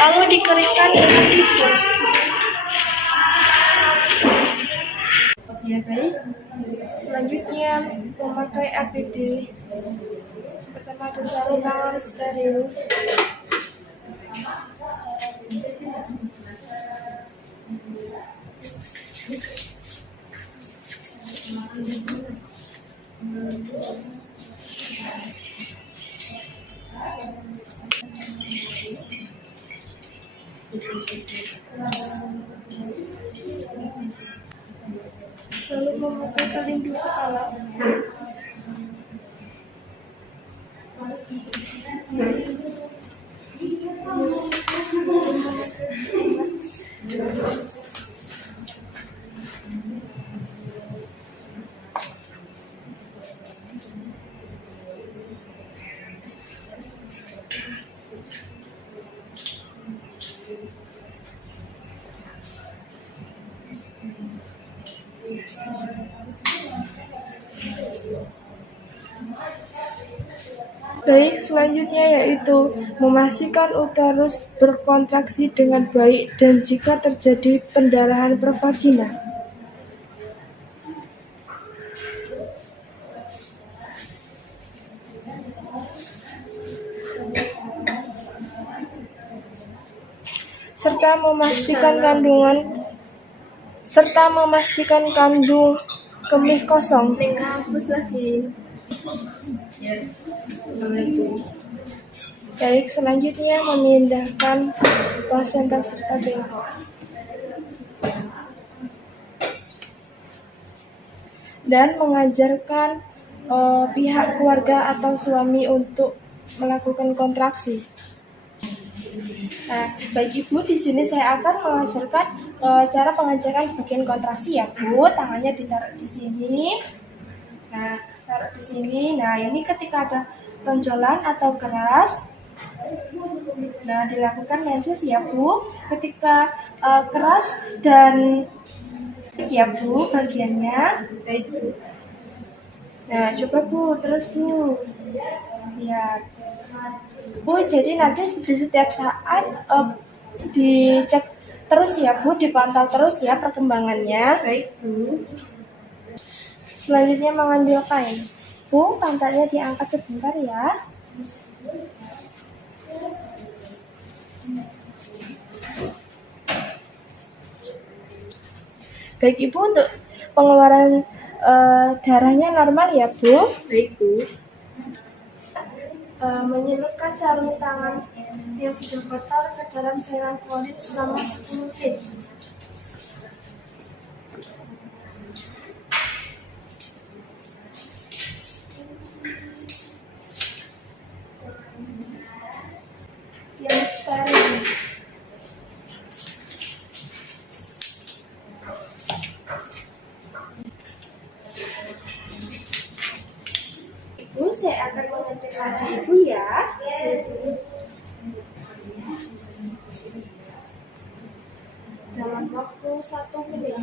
Lalu dikeringkan dengan tisu. Ya baik. Selanjutnya memakai APD. Pertama ada sarung tangan steril. lalu memakai pelindung kepala. Baik, selanjutnya yaitu memastikan uterus berkontraksi dengan baik dan jika terjadi pendarahan per vagina. serta memastikan kandung kemih kosong. Neng kampus lagi. Ya, Assalamualaikum. Baik, selanjutnya memindahkan plasenta serta bengkok. Dan mengajarkan pihak keluarga atau suami untuk melakukan kontraksi. Nah, bagi Ibu di sini saya akan mengajarkan cara pengajaran bagian kontraksi ya Bu. Tangannya ditaruh di sini. Nah, taruh di sini. Nah, ini ketika ada tonjolan atau keras. Nah, dilakukan meses ya Bu. Ketika keras dan ya Bu bagiannya. Baik, Bu. Nah, coba Bu, terus Bu. Ya. Bu, jadi nanti di setiap saat dicek terus ya Bu, dipantau terus ya perkembangannya. Baik, Bu. Selanjutnya mengambil kain. Bu, pantatnya diangkat sebentar ya. Baik Ibu, untuk pengeluaran darahnya normal ya Bu. Baik, Bu. Menyelupkan sarung tangan yang sudah kotor ke dalam cairan kulit selama 10 menit. Yang steril. Ibu, saya akan mengecek lagi Ibu ya. Dalam waktu 1 menit.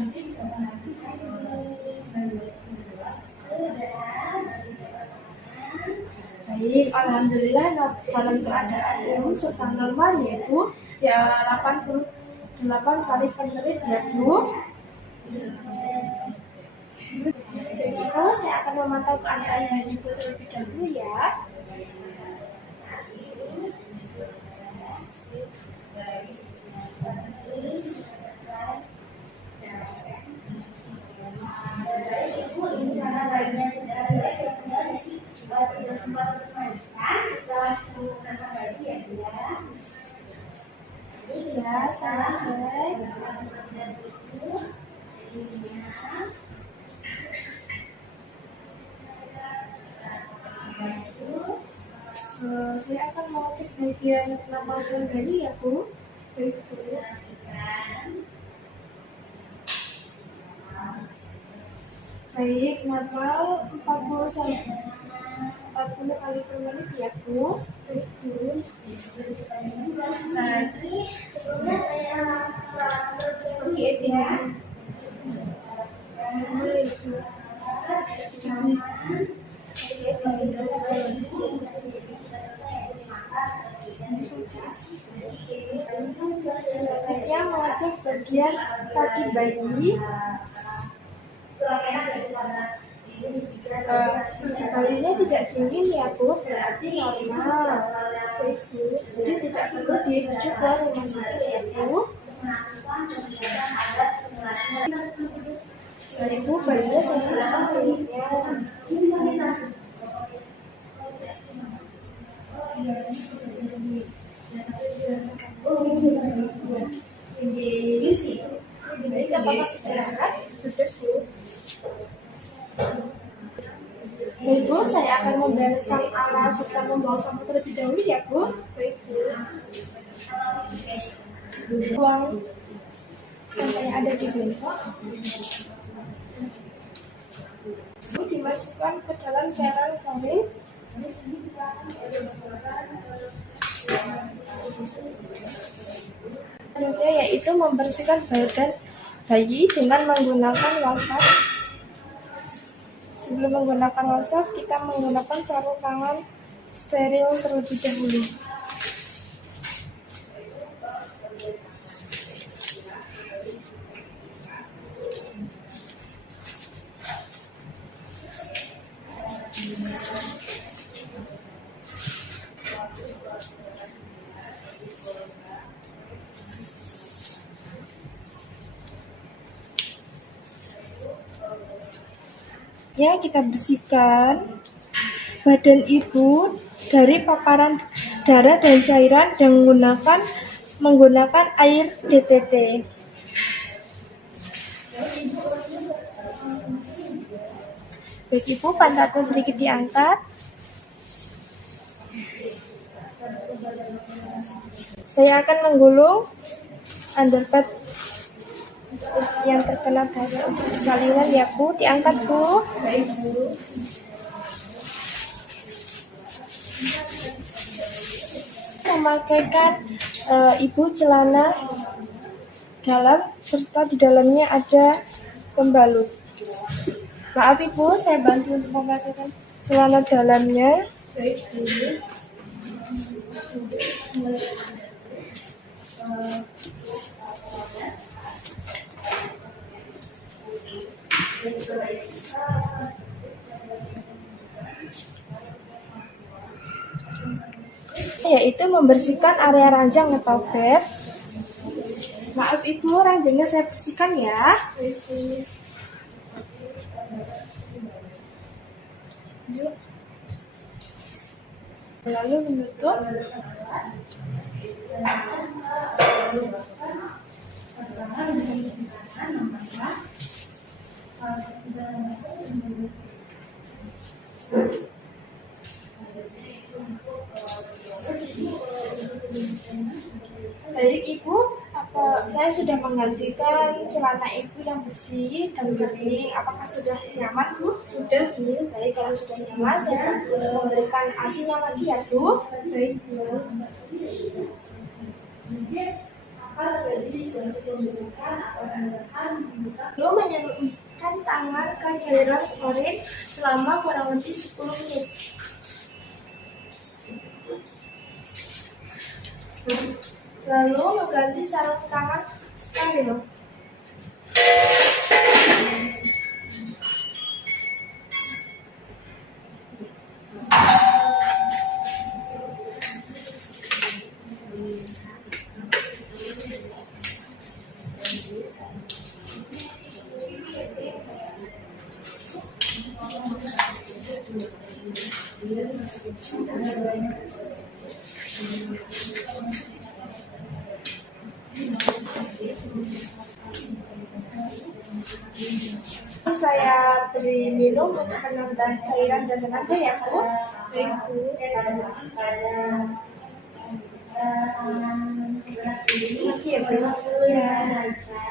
Baik, alhamdulillah dalam keadaan umum serta normal yaitu ya 88 kali per menit ya Bu. Jadi Ibu, saya akan memantau keadaan bayi Ibu terlebih dahulu ya. Ibu, ini cara bayinya sudah tidak sempat dimandikan, kita langsung menggunakan bayi ya Bu ya. Ya, saya cek. Saya akan mengecek bagian napasan bayi ya Bu. Baik Bu. Baik, normal 40 kali per menit ya Bu. Baik Bu. Nah, ini sebelumnya saya ya. Selanjutnya mengecek bagian kaki bayi. Bayinya tidak dingin ya Bu, berarti normal. Jadi tidak perlu dirujuk ke rumah sakit ya Bu. Ibu, bayinya sehat kulitnya. Baik, apakah sudah hangat? Sudah Bu. saya akan membereskan alas serta membuang sampah terlebih dahulu ya, Bu. Baik, Bu. Buang sampah yang ada di bentol. Bu, dimasukkan ke dalam cairan klorin. Selanjutnya yaitu membersihkan badan bayi dengan menggunakan wastafel. Sebelum menggunakan wastafel, kita menggunakan sarung tangan steril terlebih dahulu. Ya, kita bersihkan badan ibu dari paparan darah dan cairan dengan menggunakan air DTT. Baik ibu, pantatnya sedikit diangkat. Saya akan menggulung underpad yang terkena darah untuk persalinan ya Bu. Diangkat Bu. Baik, Bu. Memakaikan ibu celana dalam serta di dalamnya ada pembalut. Maaf ibu, saya bantu untuk memakaikan celana dalamnya. Baik, Bu. Yaitu membersihkan area ranjang atau bed. Maaf ibu, ranjangnya saya bersihkan ya. Baik, Bu. Lalu menutup. Baik ibu, saya sudah menggantikan celana ibu yang bersih dan kering. Apakah sudah nyaman Bu? Sudah, Bu. Baik, kalau sudah nyaman, saya memberikan asinya lagi ya Bu. Baik, Bu. Lalu menyelipkan tangan ke cairan klorin selama kurang lebih 10 menit. Lalu mengganti sarung tangan steril. Saya beri minum untuk menambah cairan dan tenaga ya Bu. Baik, Bu. Makasih ya, Bu. Ya.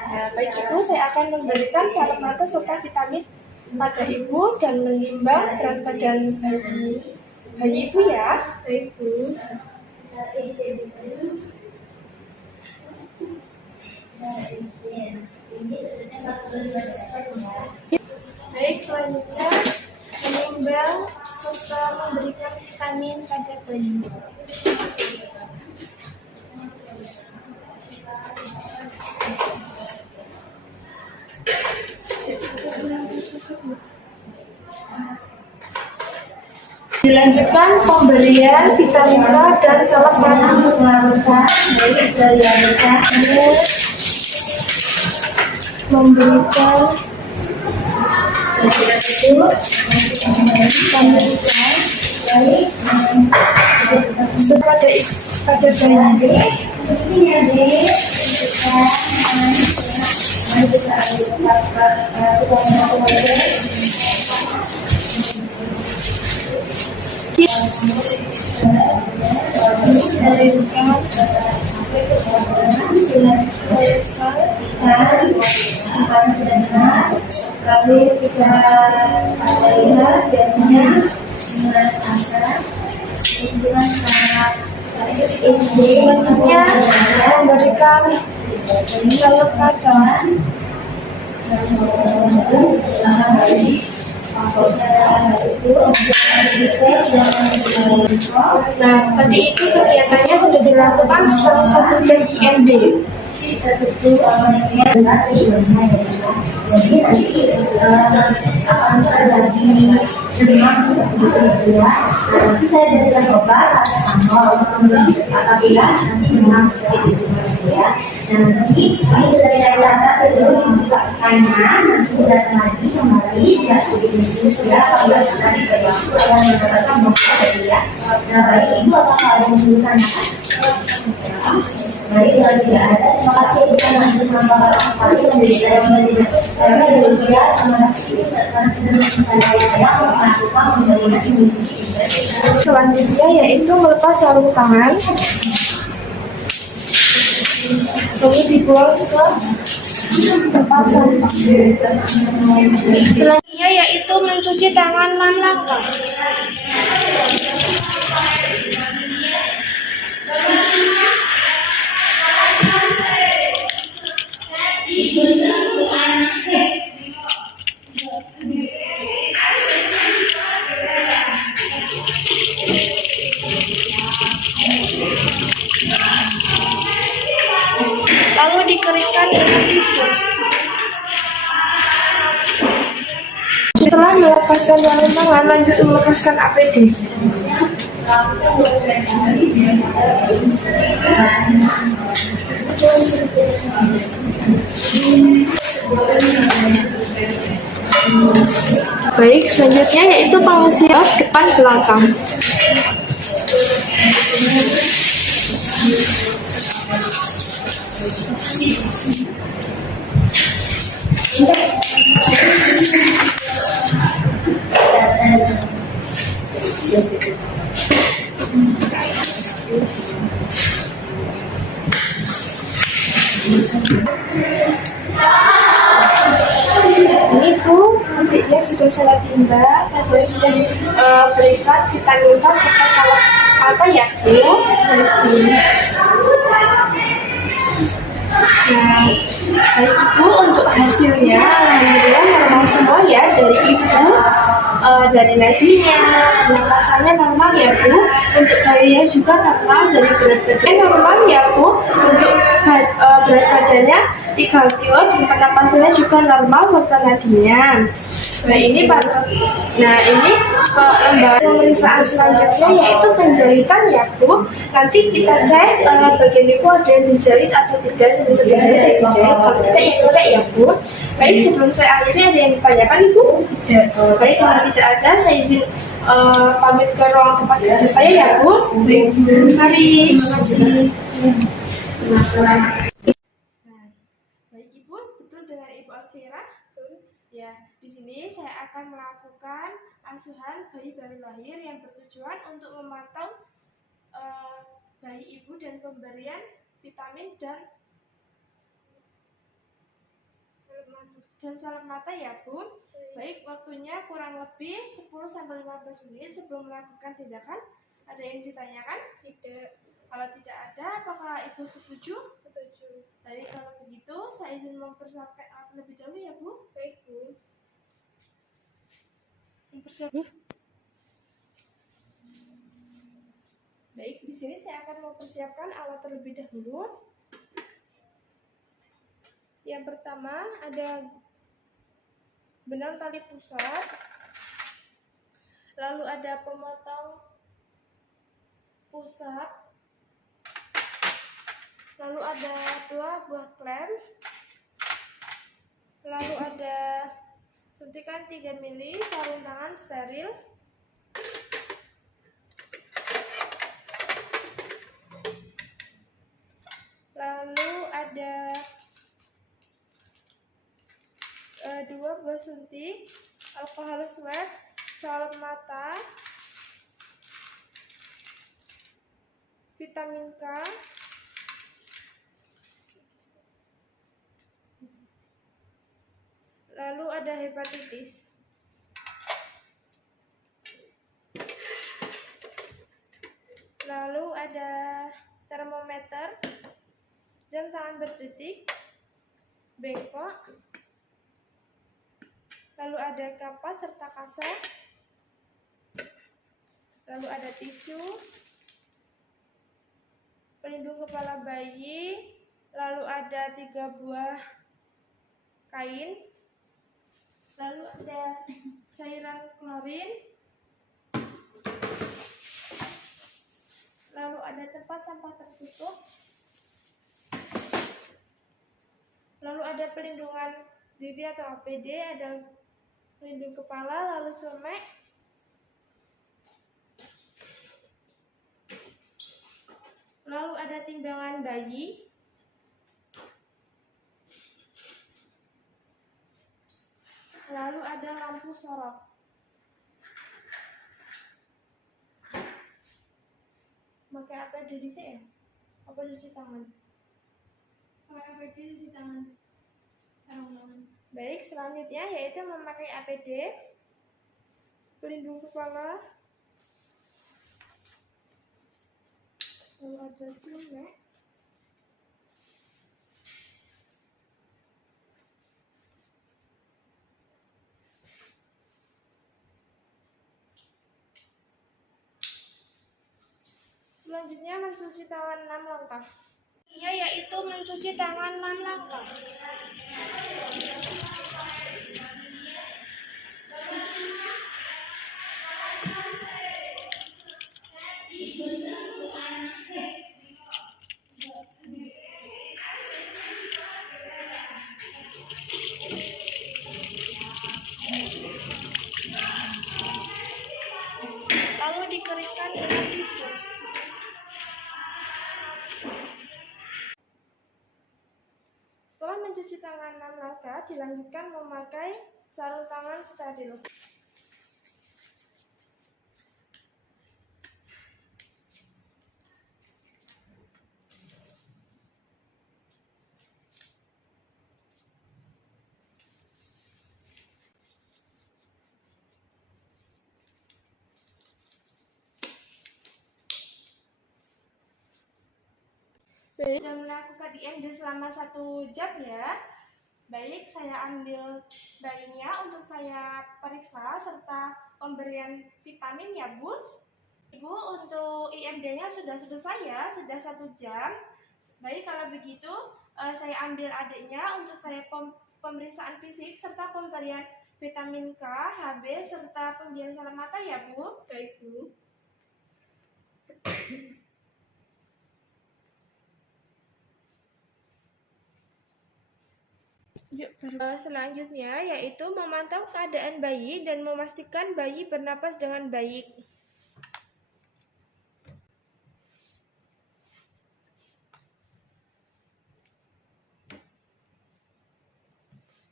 Nah, baik Ibu, saya akan memberikan cara mata serta vitamin pada Ibu dan menimbang berat badan bayi Ibu ya. Baik, Bu. Baik, selanjutnya menimbang serta memberikan vitamin pada bayi. Dilanjutkan pemberian vitamin K dan salep tanah memberikan vitamin K pada bayi. Lalu kita lihat biasanya merasakan hubungan sangat selanjutnya memberikan salep nada. Nah, tadi itu kegiatannya sudah dilakukan selama 1 jam IMD. Saya berikan obat paracetamol apabila nanti memang seperti itu ya. Nah, nanti ini sudah saya catat dulu membukakannya, nanti datang lagi kembali ya begitu sudah apabila nanti saya akan mendapatkan masalah ya. Nah, baik ibu apakah ada yang perlu tanyakan? Baik, kalau tidak ada, terima kasih kita lanjut sama Bapak sekali karena demikian karena saya melakukan pemberian imunisasi. Selanjutnya yaitu melepas sarung tangan, lalu dibuang ke tempat sampah. Selanjutnya yaitu mencuci tangan dan langkah. Lalu dikeringkan dengan tisu. Setelah melepaskan sarung tangan, lanjut melepaskan APD. Baik, selanjutnya yaitu pengisian depan belakang. Ini Bu, nantinya sudah saya timbang dan saya sudah berikan vitamin K serta salep apa ya Bu? Nah, baik Ibu, untuk hasilnya alhamdulillah normal semua ya dari Ibu, dari nadinya, pernapasannya normal ya Bu, untuk bayinya juga normal, dari berat badannya normal ya Bu, untuk berat badannya 3 kilo dan pernapasannya juga normal serta nadinya. Nah ini lembaga pemeriksaan selanjutnya yaitu penjahitan ya Bu. Nanti kita cek bagian Ibu ada yang dijahit atau tidak, sebelum dijahit ya dijahit, kalau tidak ya tidak ya Bu. Baik, sebelum saya akhiri ada yang ditanyakan Ibu? Tidak. Baik, kalau tidak ada saya izin pamit ke ruang tempat kerja saya ya Bu. Baik, mari. Terima kasih. Baik Ibu, betul dengan Ibu Alvira? Ya, di sini saya akan melakukan asuhan bayi baru lahir yang bertujuan untuk memantau bayi ibu dan pemberian vitamin dan salep mata ya Bu. Baik, waktunya kurang lebih 10-15 menit sebelum melakukan tindakan. Ada yang ditanyakan? Tidak. Kalau tidak ada, apakah Ibu setuju? Setuju. Baik, kalau begitu saya izin mempersiapkan alat terlebih dahulu ya Bu. Baik Bu. Baik, di sini saya akan mempersiapkan alat terlebih dahulu. Yang pertama ada benang tali pusat, lalu ada pemotong pusat, lalu ada 2 buah klem, lalu ada suntikan 3 mili, sarung tangan steril, lalu ada 2 buah suntik, alkohol swab, salep mata, vitamin K, Lalu ada hepatitis. Lalu ada termometer, jam tangan berdetik, bengkok. Lalu ada kapas serta kasa. Lalu ada tisu, pelindung kepala bayi. Lalu ada 3 buah kain. Lalu ada cairan klorin. Lalu ada tempat sampah tertutup. Lalu ada pelindungan diri atau APD, ada pelindung kepala, lalu celemek. Lalu ada timbangan bayi. Lalu ada lampu sorot. Pakai APD di sini ya? Apa cuci tangan? Pakai APD cuci tangan. Sarung tangan. Baik, selanjutnya yaitu memakai APD, pelindung kepala, lalu ada celemek, selanjutnya mencuci tangan 6 langkah. Yaitu mencuci tangan 6 langkah. Lalu dikeringkan dengan tisu. Setelah mencuci tangan 6 langkah, dilanjutkan memakai sarung tangan steril. Baik, sudah melakukan IMD selama 1 jam ya. Baik, saya ambil bayinya untuk saya periksa serta pemberian vitamin ya Bu. Ibu, untuk IMD-nya sudah selesai ya, sudah 1 jam. Baik, kalau begitu saya ambil adiknya untuk saya pemeriksaan fisik serta pemberian vitamin K, HB, serta pembiasan mata ya Bu. Baik, Bu. Selanjutnya yaitu memantau keadaan bayi dan memastikan bayi bernapas dengan baik.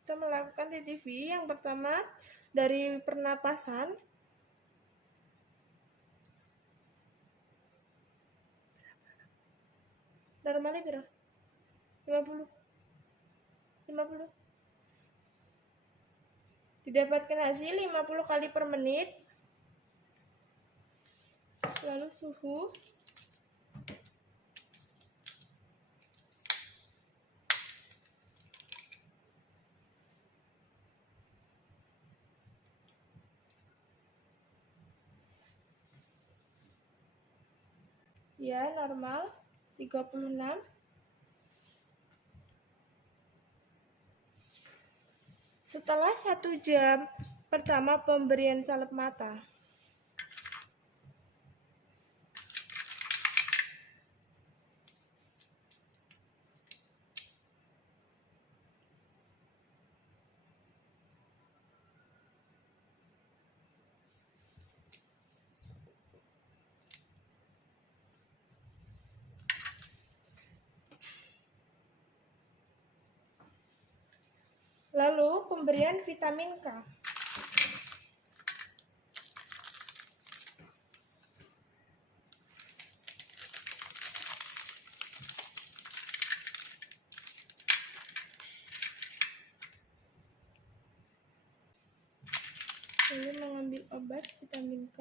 Kita melakukan TTV yang pertama dari pernapasan. Normalnya berapa? 50. Didapatkan hasil 50 kali per menit. Lalu suhu. Ya, normal 36. Setelah 1 jam pertama pemberian salep mata, lalu pemberian vitamin K. Lalu mengambil obat vitamin K.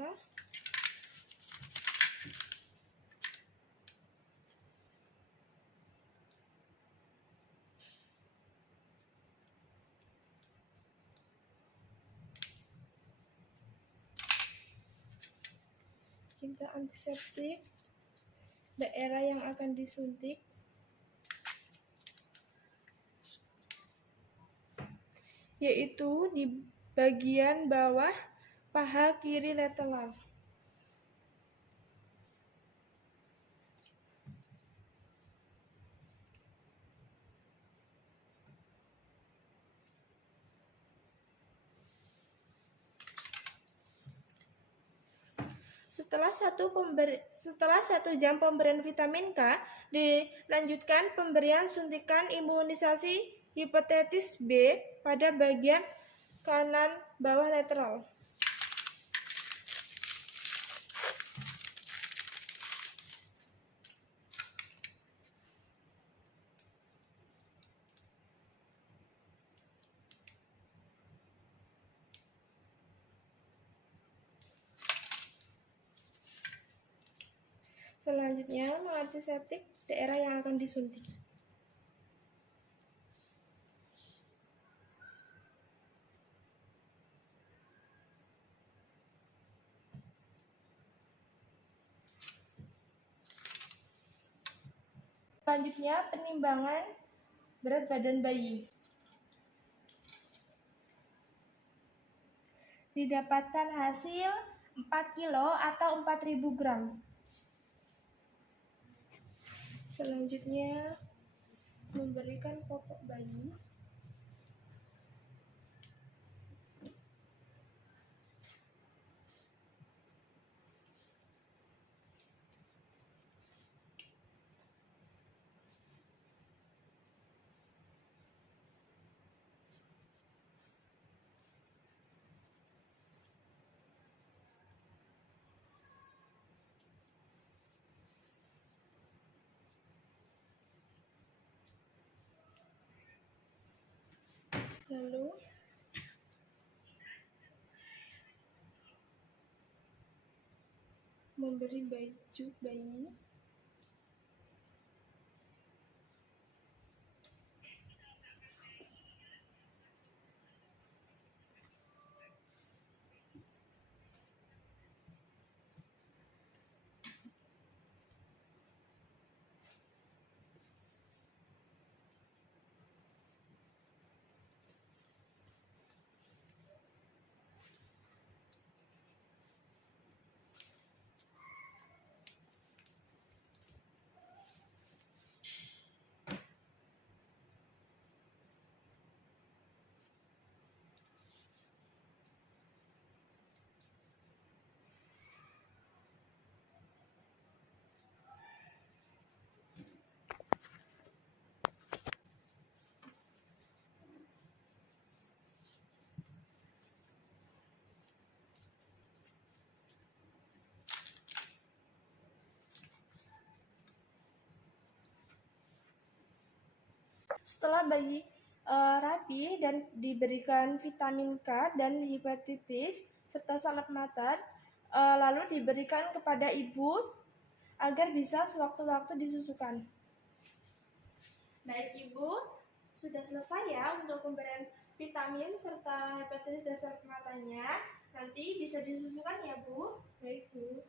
Kita antiseptik daerah yang akan disuntik, yaitu di bagian bawah paha kiri lateral. Setelah 1 jam pemberian vitamin K, dilanjutkan pemberian suntikan imunisasi hepatitis B pada bagian kanan bawah lateral. Selanjutnya, mengantiseptik daerah yang akan disuntik. Selanjutnya, penimbangan berat badan bayi. Didapatkan hasil 4 kilo atau 4.000 gram. Selanjutnya, memberikan popok bayi. Lalu memberi baju bayi. Setelah bayi rapi dan diberikan vitamin K dan hepatitis serta salep mater, lalu diberikan kepada ibu agar bisa sewaktu-waktu disusukan. Baik ibu, sudah selesai ya untuk pemberian vitamin serta hepatitis dan salep matanya. Nanti bisa disusukan ya bu. Baik Bu.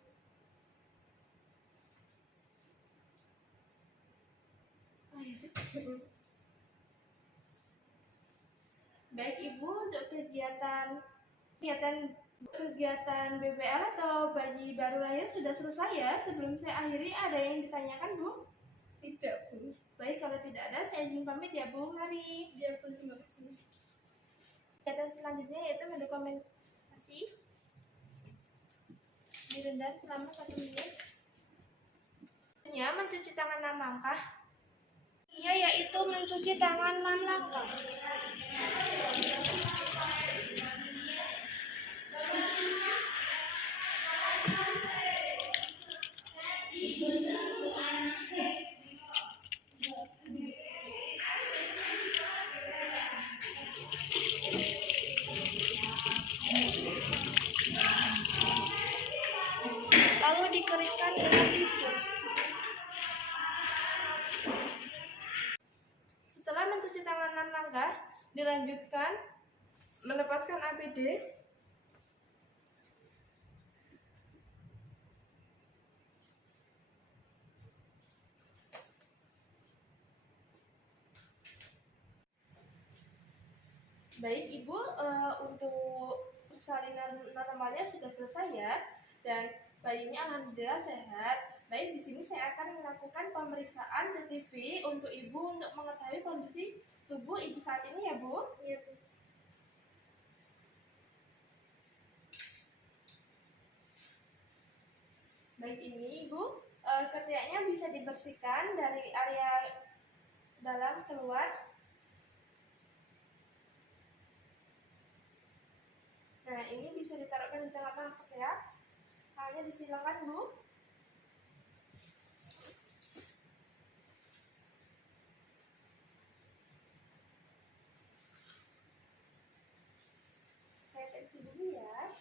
Baik ibu, untuk kegiatan BBL atau bayi baru lahir sudah selesai ya. Sebelum saya akhiri, ada yang ditanyakan bu? Tidak Bu. Baik, kalau tidak ada saya izin pamit ya bu. Mari. Ya Bu, terima kasih. Kegiatan selanjutnya yaitu mendokumentasi direndam selama 1 menit. Mencuci tangan 6 langkah. Yaitu mencuci tangan 6 langkah. APD. Baik Ibu, untuk persalinan normalnya sudah selesai ya, dan bayinya alhamdulillah sehat. Baik, di sini saya akan melakukan pemeriksaan TTV untuk Ibu untuk mengetahui kondisi tubuh Ibu saat ini ya Bu. Iya, Bu. Baik, ini Ibu, ketiaknya bisa dibersihkan dari area dalam keluar. Nah, ini bisa ditaruhkan di tengah-tengah ketiak. Hanya disilangkan Bu. Saya tensi dulu ya.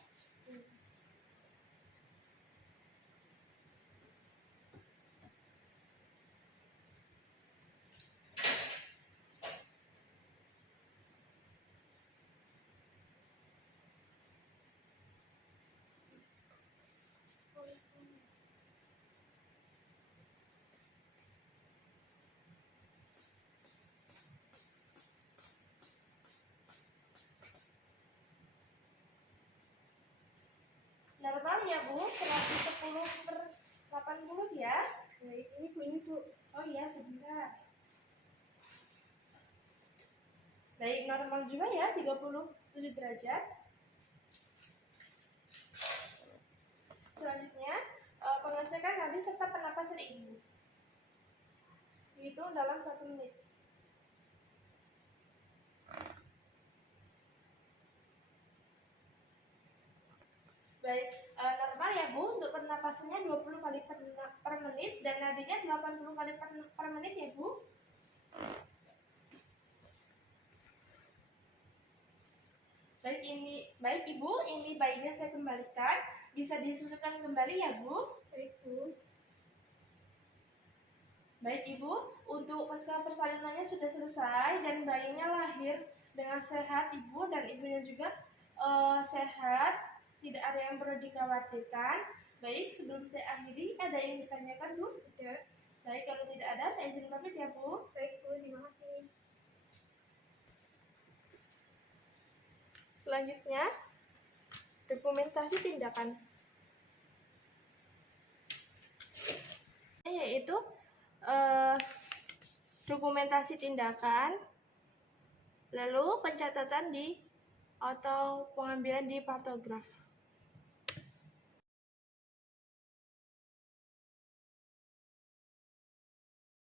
Normal ya Bu, 110/80 ya. Baik, ini Bu, ini Bu. Oh iya, sebentar. Baik, normal juga ya, 37 derajat. Selanjutnya, pengecekan nadi serta pernapasan Ibu. Dihitung dalam 1 menit. Baik, normal ya Bu, untuk pernapasannya 20 kali per menit dan nadinya 80 kali per menit ya Bu. Baik Ibu, ini bayinya saya kembalikan. Bisa disusukan kembali ya Bu. Baik, Bu. Baik Ibu, untuk pasca persalinannya sudah selesai dan bayinya lahir dengan sehat Ibu, dan ibunya juga sehat, tidak ada yang perlu dikhawatirkan. Baik, sebelum saya akhiri, ada yang ditanyakan Bu? Tidak. Baik, kalau tidak ada, saya izin pamit ya Bu. Baik, Bu, terima kasih. Selanjutnya, dokumentasi tindakan, yaitu dokumentasi tindakan, lalu pencatatan atau pengambilan di pantograf.